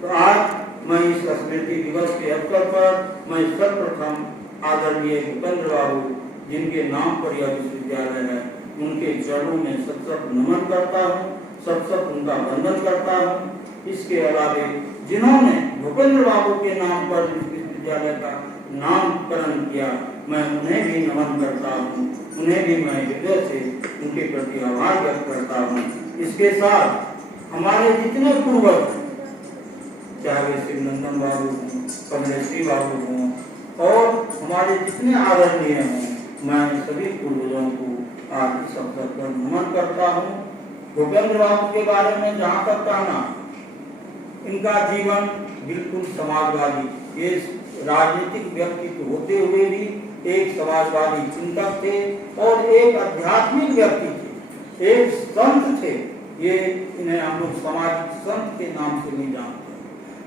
तो आज मैं इस स्मृति दिवस के अवसर पर मैं सर्वप्रथम आदरणीय भूपेंद्र बाबू, जिनके नाम पर यह विश्वविद्यालय है, उनके चरणों में सत नमन करता हूँ, सत उनका वंदन करता हूँ। इसके अलावा जिन्होंने भूपेंद्र बाबू के नाम पर इस विश्वविद्यालय का नामकरण किया, मैं उन्हें भी नमन करता हूँ, उन्हें भी मैं हृदय से उनके प्रति आभार व्यक्त करता हूँ। इसके साथ हमारे जितने पूर्वज, चाहे वे शिवनंदन बाबू हों, कमलेश्वरी बाबू हों और हमारे जितने आदरणीय हों, मैं सभी पूर्वजों को आज इस अवसर पर नमन करता हूँ। भूपेंद्र बाबू के बारे में जहाँ तक कहना, इनका जीवन बिल्कुल समाजवादी, ये राजनीतिक व्यक्तित्व होते हुए भी एक समाजवादी चिंतक थे और एक आध्यात्मिक व्यक्ति थे, एक संत थे। ये इन्हें हम लोग सामाजिक संत के नाम से नहीं जानते।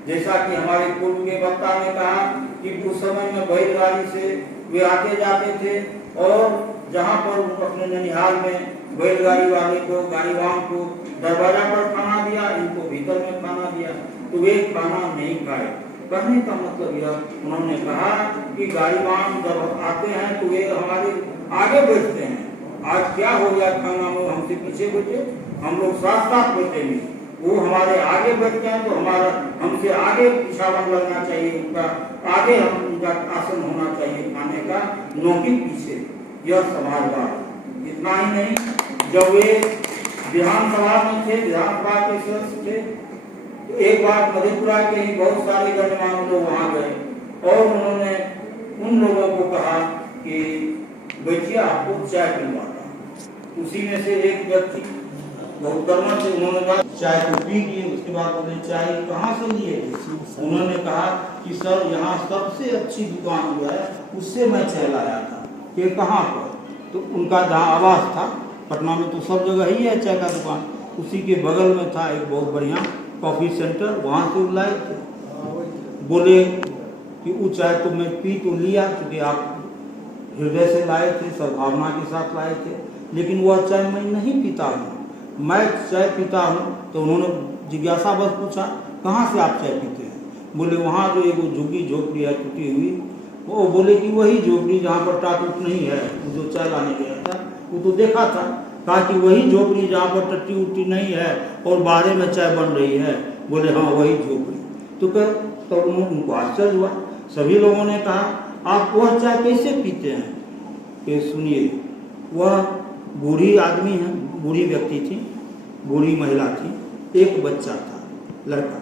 जैसा कि हमारे पूर्व के वक्ता ने कहा कि उस समय में बैलगाड़ी से वे आते जाते थे और जहाँ पर अपने ननिहाल में बैलगाड़ी वाले को, गाड़ीवान को दरवाजा पर खाना दिया, इनको भीतर में खाना दिया, तो वे खाना नहीं खाए। कहने का मतलब यह उन्होंने कहा कि गाड़ीवान जब आते हैं तो वे हमारे आगे बैठते हैं। आज क्या हो गया, खाना में हमसे पीछे बैठे, हम लोग साथ साथ बैठेंगे, वो हमारे आगे बैठते हैं तो हमारा हमसे आगे पिछावन लगना चाहिए, उनका आगे हम उनका आसन होना चाहिए खाने का, नो के पीछे। यह समाजवाद। इतना ही नहीं, जब वे विधानसभा में थे, विधानसभा के सदस्य थे, तो एक बार मधेपुरा के ही बहुत सारे गणमान्य लोग वहाँ गए और उन्होंने उन लोगों को कहा कि बैठिए आपको चाय पिलवाता। उसी में से एक व्यक्ति बहुत कर्मठ थे, उन्होंने कहा चाय को पी लिए। उसके बाद उन्होंने चाय कहाँ से लिए थे? उन्होंने कहा कि सर यहाँ सबसे अच्छी दुकान जो है उससे मैं चाय लाया था। कि कहाँ पर? तो उनका जहाँ आवास था, पटना में तो सब जगह ही है चाय का दुकान, उसी के बगल में था एक बहुत बढ़िया कॉफ़ी सेंटर, वहाँ से लाए थे। बोले कि वो चाय तो मैं पी तो लिया, क्योंकि आप हृदय से लाए थे, सद्भावना के साथ लाए थे, लेकिन वह चाय मैं नहीं पीता हूँ, मैं चाय पीता हूँ। तो उन्होंने जिज्ञासा बस पूछा कहाँ से आप चाय पीते हैं? बोले वहाँ जो एक झुग्गी झोपड़ी है टूटी हुई, वो बोले कि वही झोपड़ी जहाँ पर टाट नहीं है, जो चाय लाने गया था वो तो देखा था। कहा कि वही झोपड़ी जहाँ पर टट्टी उट्टी नहीं है और बाहर में चाय बन रही है। बोले हाँ वही झोपड़ी। तो तब उनको आश्चर्य हुआ। सभी लोगों ने कहा आप वह चाय कैसे पीते हैं? कि सुनिए, वह बूढ़ी आदमी है, बूढ़ी व्यक्ति थी, बूढ़ी महिला थी, एक बच्चा था लड़का।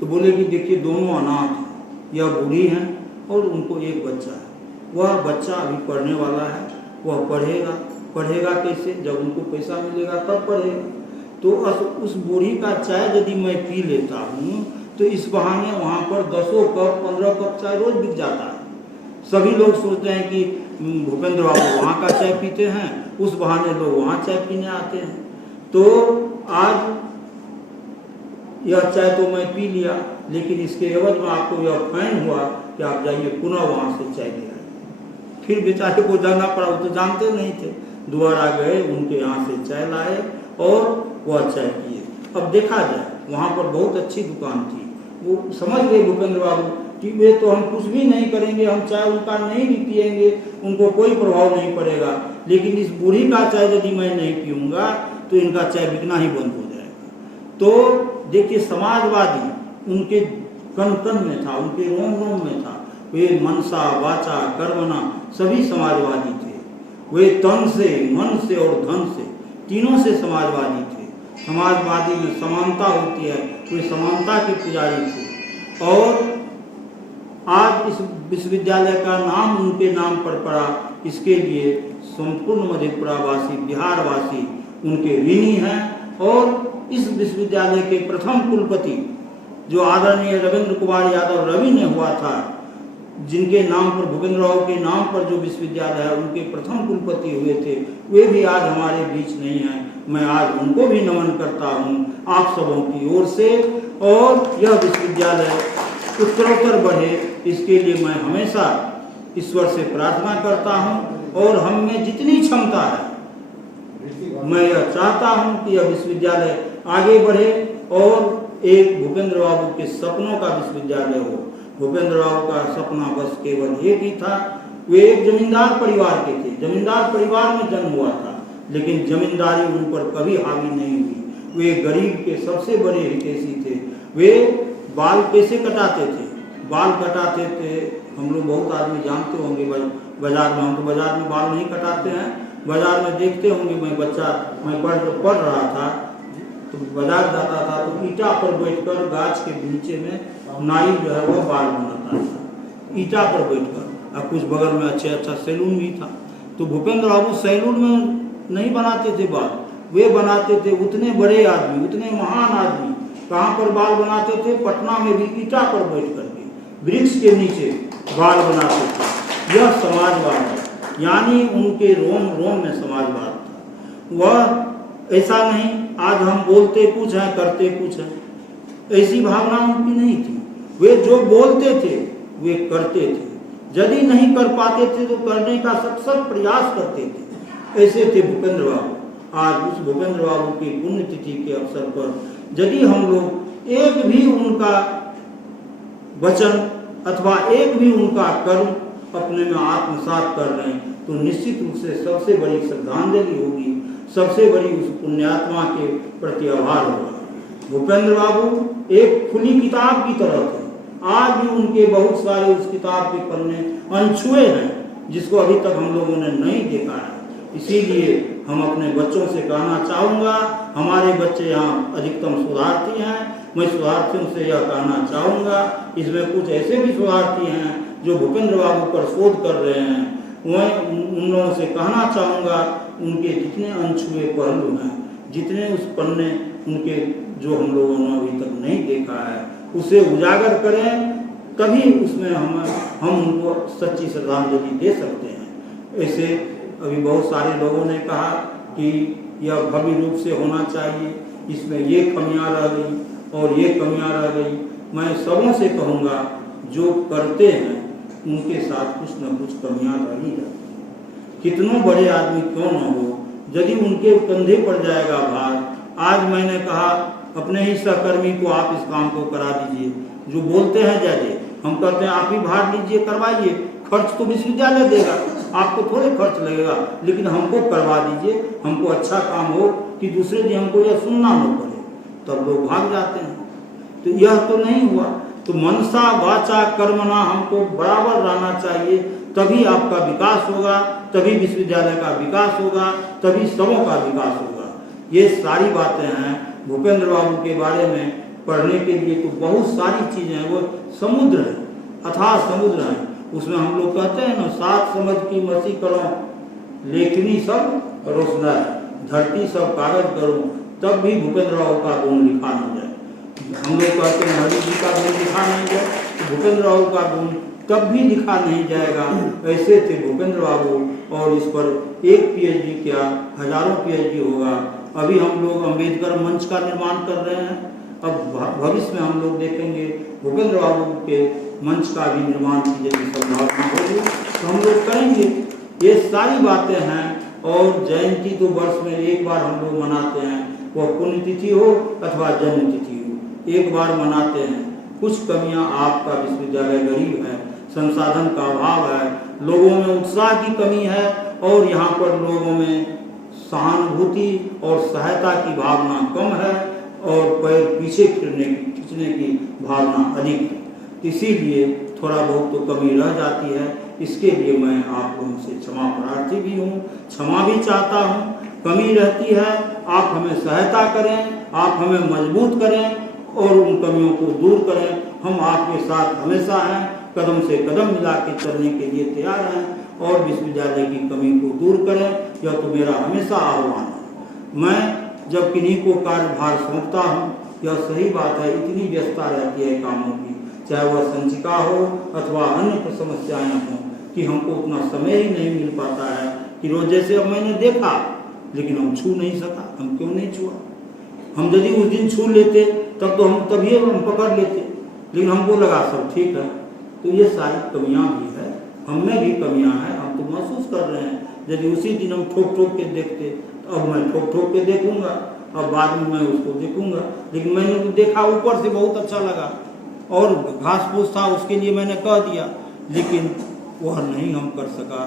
तो बोले कि देखिए दोनों अनाथ हैं, यह बूढ़ी हैं और उनको एक बच्चा है। वह बच्चा अभी पढ़ने वाला है, वह पढ़ेगा कैसे? जब उनको पैसा मिलेगा तब पढ़ेगा। तो उस बूढ़ी का चाय यदि मैं पी लेता हूँ तो इस बहाने वहाँ पर 10 कप 15 कप चाय रोज बिक जाता है। सभी लोग सोचते हैं कि भूपेंद्र बाबू वहाँ का चाय पीते हैं, उस बहाने लोग वहाँ चाय पीने आते हैं। तो आज यह चाय तो मैं पी लिया, लेकिन इसके एवज में आपको यह फाइन हुआ कि आप जाइए पुनः वहाँ से चाय ले आए। फिर बेचारे को जाना पड़ा, वो तो जानते नहीं थे, दोबारा गए, उनके यहाँ से चाय लाए और वह चाय पिए। अब देखा जाए वहाँ पर बहुत अच्छी दुकान थी, वो समझ गए भूपेंद्र बाबू कि वे तो हम कुछ भी नहीं करेंगे, हम चाय उनका नहीं भी पिएंगे, उनको कोई प्रभाव नहीं पड़ेगा, लेकिन इस बूढ़ी का चाय यदि मैं नहीं पीऊँगा तो इनका चाय बिकना ही बंद हो जाएगा। तो देखिए समाजवादी उनके कण कण में था, उनके रोम रोम में था। वे मनसा वाचा कर्मणा सभी समाजवादी थे। वे तन से, मन से और धन से, तीनों से समाजवादी थे। समाजवादी में समानता होती है, वे समानता के पुजारी थे। और आज इस विश्वविद्यालय का नाम उनके नाम पर पड़ा, इसके लिए संपूर्ण मधेपुरावासी, बिहारवासी उनके ऋणी हैं। और इस विश्वविद्यालय के प्रथम कुलपति जो आदरणीय रविंद्र कुमार यादव रवि ने हुआ था, जिनके नाम पर भूपेंद्र बाबू के नाम पर जो विश्वविद्यालय है उनके प्रथम कुलपति हुए थे, वे भी आज हमारे बीच नहीं हैं। मैं आज उनको भी नमन करता हूं आप सबों की ओर से। और यह विश्वविद्यालय उत्तरोत्तर बढ़े, इसके लिए मैं हमेशा ईश्वर से प्रार्थना करता हूं। और हम में जितनी क्षमता है मैं यह चाहता हूं कि यह विश्वविद्यालय आगे बढ़े और एक भूपेंद्र बाबू के सपनों का विश्वविद्यालय हो। भूपेंद्र बाबू का सपना बस केवल एक ही था। वे एक जमींदार परिवार के थे, जमींदार परिवार में जन्म हुआ था, लेकिन जमींदारी उन पर कभी हावी नहीं हुई। वे गरीब के सबसे बड़े हितैषी थे। वे बाल कैसे कटाते थे? बाल कटाते थे, हम लोग बहुत आदमी जानते होंगे बाजार में, हम तो बाजार में बाल नहीं कटाते हैं, बाजार में देखते होंगे। मैं पढ़ रहा था तो बाजार जाता था तो ईटा पर बैठकर गाछ के नीचे में नाई जो है वो बाल बनाता था, ईटा पर बैठकर। और कुछ बगल में अच्छा सैलून भी था। तो भूपेंद्र बाबू सैलून में नहीं बनाते थे बाल, वे बनाते थे, उतने बड़े आदमी, उतने महान आदमी कहाँ पर बाल बनाते थे? पटना में भी ईटा पर बैठ करके वृक्ष के नीचे बाल बनाते थे। यह समाजवाद है, यानी उनके रोम रोम में समाजवाद था। वह ऐसा नहीं आज हम बोलते कुछ हैं करते कुछ हैं, ऐसी भावना उनकी नहीं थी। वे जो बोलते थे वे करते थे, यदि नहीं कर पाते थे तो करने का सख्त प्रयास करते थे। ऐसे थे भूपेंद्र बाबू। आज उस भूपेंद्र बाबू की पुण्यतिथि के अवसर पर यदि हम लोग एक भी उनका वचन अथवा एक भी उनका कर्म अपने में आत्मसात कर लें तो निश्चित रूप से सबसे बड़ी श्रद्धांजलि होगी, सबसे बड़ी उस पुण्यात्मा के प्रति आभार होगा। भूपेंद्र बाबू एक खुली किताब की तरह थे। आज भी उनके बहुत सारे उस किताब के पन्ने अनछुए हैं, जिसको अभी तक हम लोगों ने नहीं देखा है। इसीलिए हम अपने बच्चों से कहना चाहूँगा, हमारे बच्चे यहाँ अधिकतम शोधार्थी हैं, मैं शोधार्थियों से यह कहना चाहूँगा, इसमें कुछ ऐसे भी शोधार्थी हैं जो भूपेंद्र बाबू पर शोध कर रहे हैं, मैं उन लोगों से कहना चाहूँगा उनके जितने अनछुए पहलू हैं, जितने उस पन्ने उनके जो हम लोगों ने अभी तक नहीं देखा है, उसे उजागर करें, तभी उसमें हम उनको सच्ची श्रद्धांजलि दे सकते हैं। ऐसे अभी बहुत सारे लोगों ने कहा कि यह भव्य रूप से होना चाहिए, इसमें ये कमियां रह गई और ये कमियां रह गई। मैं सबों से कहूँगा जो करते हैं उनके साथ कुछ न कुछ कमियां रह ही जाती, कितनों बड़े आदमी क्यों न हो, यदि उनके कंधे पर जाएगा भार। आज मैंने कहा अपने ही सहकर्मी को आप इस काम को करा दीजिए, जो बोलते हैं ज़्यादा, हम कहते हैं आप ही भार लीजिए, करवाइए, खर्च तो विश्वविद्यालय देगा, आपको थोड़े खर्च लगेगा, लेकिन हमको करवा दीजिए, हमको अच्छा काम हो कि दूसरे दिन हमको यह सुनना न पड़े, तब लोग भाग जाते हैं। तो यह तो नहीं हुआ। तो मनसा वाचा कर्मणा हमको बराबर रहना चाहिए, तभी आपका विकास होगा, तभी विश्वविद्यालय का विकास होगा, तभी सबों का विकास होगा। ये सारी बातें हैं भूपेंद्र बाबू के बारे में पढ़ने के लिए तो बहुत सारी चीज़ें हैं, वो समुद्र है, अथाह समुद्र है। उसमें हम लोग कहते हैं ना, सात समझ की मसी करो, लेखनी सब रोशना है, धरती सब कागज करो, तब भी भूपेंद्र बाबू का गुण लिखा नहीं जाए। हम लोग कहते हैं हरि जी का गुण लिखा नहीं जाए, तो भूपेंद्र बाबू का गुण तब भी लिखा नहीं जाएगा। ऐसे थे भूपेंद्र बाबू, और इस पर एक PhD क्या हजारों PhD होगा। अभी हम लोग अम्बेडकर मंच का निर्माण कर रहे हैं, अब भविष्य में हम लोग देखेंगे भूपेंद्र बाबू के मंच का भी निर्माण की यदि संभावना होगी तो हम लोग करेंगे। ये सारी बातें हैं। और जयंती तो वर्ष में एक बार हम लोग मनाते हैं, वह पुण्यतिथि हो अथवा जन्म तिथि हो, एक बार मनाते हैं। कुछ कमियां आपका विश्वविद्यालय गरीब है, संसाधन का अभाव है, लोगों में उत्साह की कमी है, और यहाँ पर लोगों में सहानुभूति और सहायता की भावना कम है, और पैर पीछे खींचने की भावना अधिक है। इसीलिए थोड़ा बहुत तो कमी रह जाती है। इसके लिए मैं आप लोगों से क्षमा प्रार्थी भी हूँ, क्षमा भी चाहता हूँ। कमी रहती है, आप हमें सहायता करें, आप हमें मजबूत करें और उन कमियों को दूर करें। हम आपके साथ हमेशा हैं, कदम से कदम मिला के चलने के लिए तैयार हैं, और विश्वविद्यालय की कमी को दूर करें, यह तो मेरा हमेशा आह्वान है। मैं जब किन्हीं को कार्यभार सौंपता हूँ, यह सही बात है, इतनी व्यस्तता रहती है कामों की, चाहे वह संचिका हो अथवा अन्य समस्याएं हों, कि हमको उतना समय ही नहीं मिल पाता है कि रोज जैसे अब मैंने देखा, लेकिन हम छू नहीं सका। हम क्यों नहीं छुआ? हम यदि उस दिन छू लेते तब तो हम तभी हम पकड़ लेते, लेकिन हमको लगा सब ठीक है। तो ये सारी कमियां भी है, हम में भी कमियां हैं, हम तो महसूस कर रहे हैं। यदि उसी दिन हम ठोक ठोक के देखते, तो अब मैं ठोक ठोक के देखूंगा, अब बाद में मैं उसको देखूंगा। लेकिन मैंने तो देखा, ऊपर से बहुत अच्छा लगा, और घास फूस था उसके लिए मैंने कह दिया, लेकिन वह नहीं हम कर सका।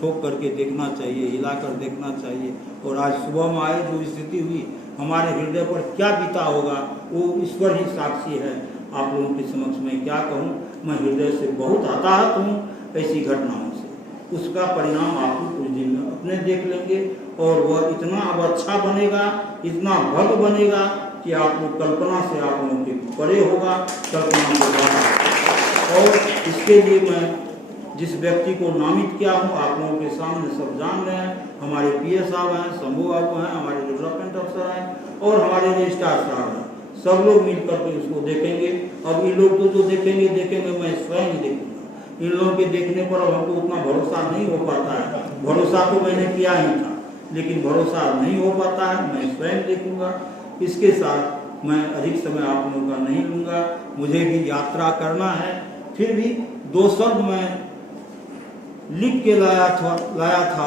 ठोक करके देखना चाहिए, हिला कर देखना चाहिए। और आज सुबह में आए जो स्थिति हुई, हमारे हृदय पर क्या बीता होगा वो ईश्वर ही साक्षी है। आप लोगों के समक्ष में क्या कहूँ, मैं हृदय से बहुत हताहत हूँ ऐसी घटनाओं से। उसका परिणाम आप कुछ दिन में अपने देख लेंगे, और वह इतना अब अच्छा बनेगा, इतना भव्य बनेगा कि आप लोग कल्पना से आप लोगों के परे होगा, कल्पना के बाद। और इसके लिए मैं जिस व्यक्ति को नामित किया हूँ, आप लोगों के सामने सब जान रहे हैं। हमारे PS साहब हैं, शंभू बाबू हैं, हमारे डेवलपमेंट अफसर हैं, और हमारे रजिस्ट्रार साहब हैं। सब लोग मिल करके उसको देखेंगे। अब इन लोग तो जो देखेंगे, मैं स्वयं ही देखूंगा। इन लोगों के देखने पर अब हमको उतना भरोसा नहीं हो पाता है। भरोसा तो मैंने किया ही था, लेकिन भरोसा नहीं हो पाता है, मैं स्वयं देखूंगा। इसके साथ मैं अधिक समय आप लोगों का नहीं लूँगा, मुझे भी यात्रा करना है। फिर भी दो शब्द मैं लिख के लाया था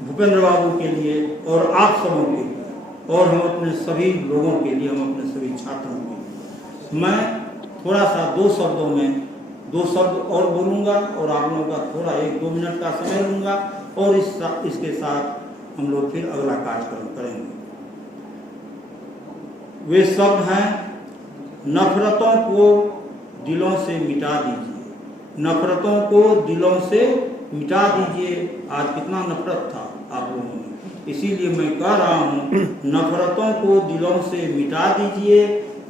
भूपेंद्र बाबू के लिए और आप सबों के लिए, और हम अपने सभी लोगों के लिए, हम अपने सभी छात्रों के लिए। मैं थोड़ा सा दो शब्द और बोलूँगा, और आप लोगों का थोड़ा 1-2 मिनट का समय लूँगा, और इसके साथ हम लोग फिर अगला कार्यक्रम करेंगे। वे शब्द हैं, नफरतों को दिलों से मिटा दीजिए, नफरतों को दिलों से मिटा दीजिए। आज कितना नफरत था आप लोगों में, इसीलिए मैं कह रहा हूँ नफरतों को दिलों से मिटा दीजिए।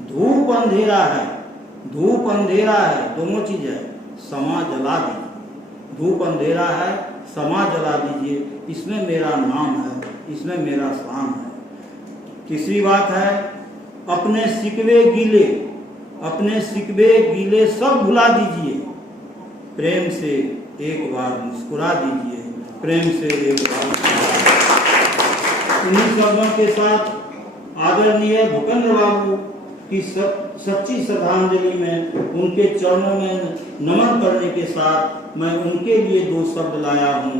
धूप अंधेरा है, धूप अंधेरा है, दोनों चीज है, समा जला दीजिए। धूप अंधेरा है, समा जला दीजिए, इसमें मेरा नाम है, इसमें मेरा शान है। तीसरी बात है, अपने सिकवे गीले सब भुला दीजिए, प्रेम से एक बार मुस्कुरा दीजिए, प्रेम से एक बार। इन्हीं शब्दों के साथ आदरणीय भूपेंद्र बाबू की सच्ची श्रद्धांजलि में उनके चरणों में नमन करने के साथ मैं उनके लिए 2 शब्द लाया हूँ।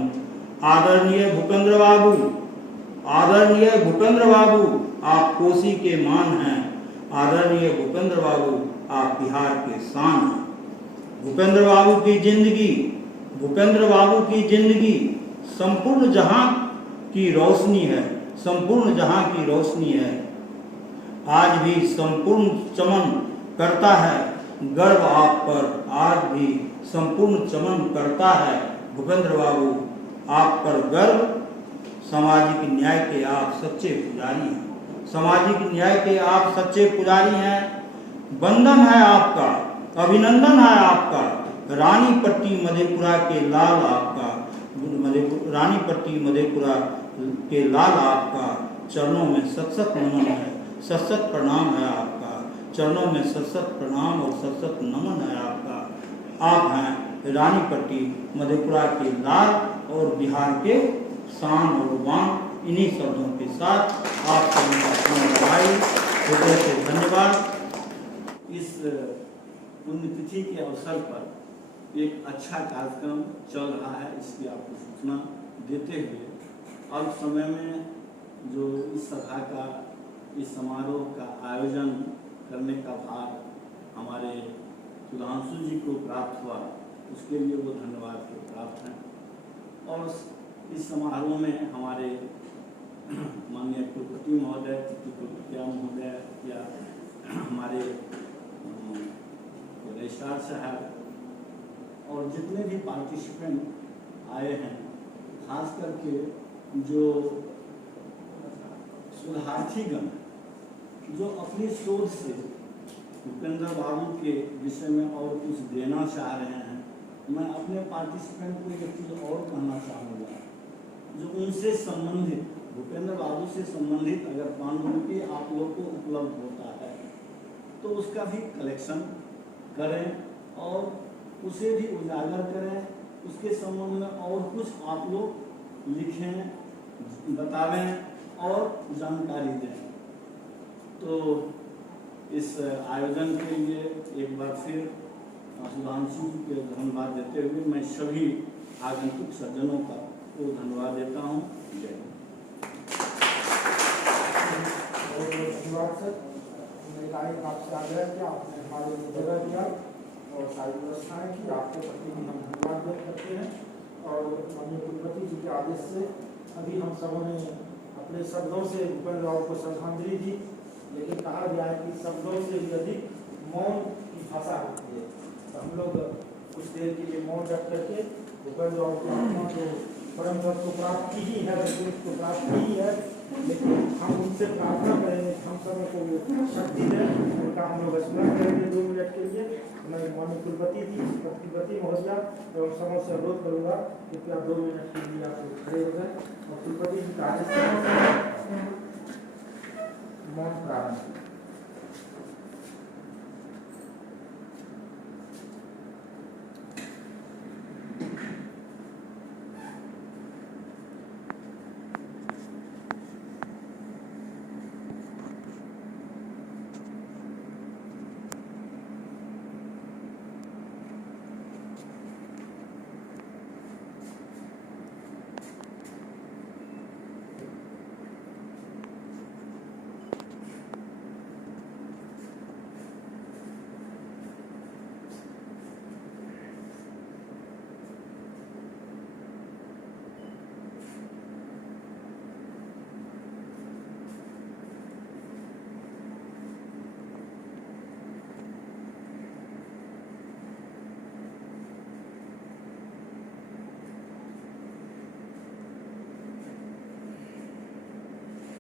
आदरणीय भूपेंद्र बाबू आप कोसी के मान हैं, आदरणीय भूपेंद्र बाबू आप बिहार के शान हैं। भूपेंद्र बाबू की जिंदगी संपूर्ण जहां की रोशनी है, संपूर्ण जहां की रोशनी है। आज भी संपूर्ण चमन करता है गर्व आप पर, आज भी संपूर्ण चमन करता है भूपेंद्र बाबू आप पर गर्व। सामाजिक न्याय के आप सच्चे पुजारी हैं, सामाजिक न्याय के आप सच्चे पुजारी हैं। वंदन है आपका, अभिनंदन है आपका, रानीपट्टी मधेपुरा के लाल आपका, रानीपट्टी मधेपुरा के लाल आपका चरणों में सत नमन है, सत प्रणाम है आपका, चरणों में सत प्रणाम और सत नमन है आपका। आप हैं रानीपट्टी मधेपुरा के लाल और बिहार के शान और बान। इन्हीं शब्दों के साथ आप सभी का हृदय से धन्यवाद। इस पुण्यतिथि के अवसर पर एक अच्छा कार्यक्रम चल रहा है, इसकी आपको सूचना देते हुए अल्प समय में जो इस सभा का, इस समारोह का आयोजन करने का भार हमारे सुधांशु जी को प्राप्त हुआ, उसके लिए वो धन्यवाद के प्राप्त हैं। और इस समारोह में हमारे माननीय कुलपति महोदय, कुलपतिया महोदय या हमारे रजिस्ट्रार साहब और जितने भी पार्टिसिपेंट आए हैं, खास करके जो शोधार्थीगण जो अपनी शोध से भूपेंद्र बाबू के विषय में और कुछ देना चाह रहे हैं, मैं अपने पार्टिसिपेंट को एक चीज़ और कहना चाहूँगा। जो उनसे संबंधित, भूपेंद्र बाबू से संबंधित अगर पांडुलिपि आप लोग को उपलब्ध होता है तो उसका भी कलेक्शन करें और उसे भी उजागर करें, उसके संबंध में और कुछ आप लोग लिखें, बतावें और जानकारी दें। तो इस आयोजन के लिए एक बार फिर सुधांशु के धन्यवाद देते हुए मैं सभी आगंतुक सज्जनों का को धन्यवाद देता हूँ। जय धन्यवाद सर। मैंने आपसे आग्रह किया, आपने हमारे लिए जगह दिया और सारी व्यवस्थाएं की, आपके प्रति भी हम धन्यवाद व्यक्त करते हैं। और माननीय कुलपति जी के आदेश से अभी हम सबों ने अपने शब्दों से भूपेंद्र बाबू को श्रद्धांजलि दी, लेकिन कहा गया है कि शब्दों से भी अधिक मौन की भाषा होती है। तो हम लोग कुछ देर के लिए मौन रख करके भूपेंद्र बाबू की आत्मा को परम पद को प्राप्त की ही है, को प्राप्त की है, लेकिन हम उनसे प्रार्थना करेंगे, हम सब को शक्ति दें, उनका हम लोग स्मरण करेंगे 2 मिनट के लिए। मैं माननीय कुलपति महोदया एवं समूह से अनुरोध करूँगा कृपया 2 मिनट के लिए आप खड़े हो जाए और कुलपति जी का आदेश मौन प्रारंभ।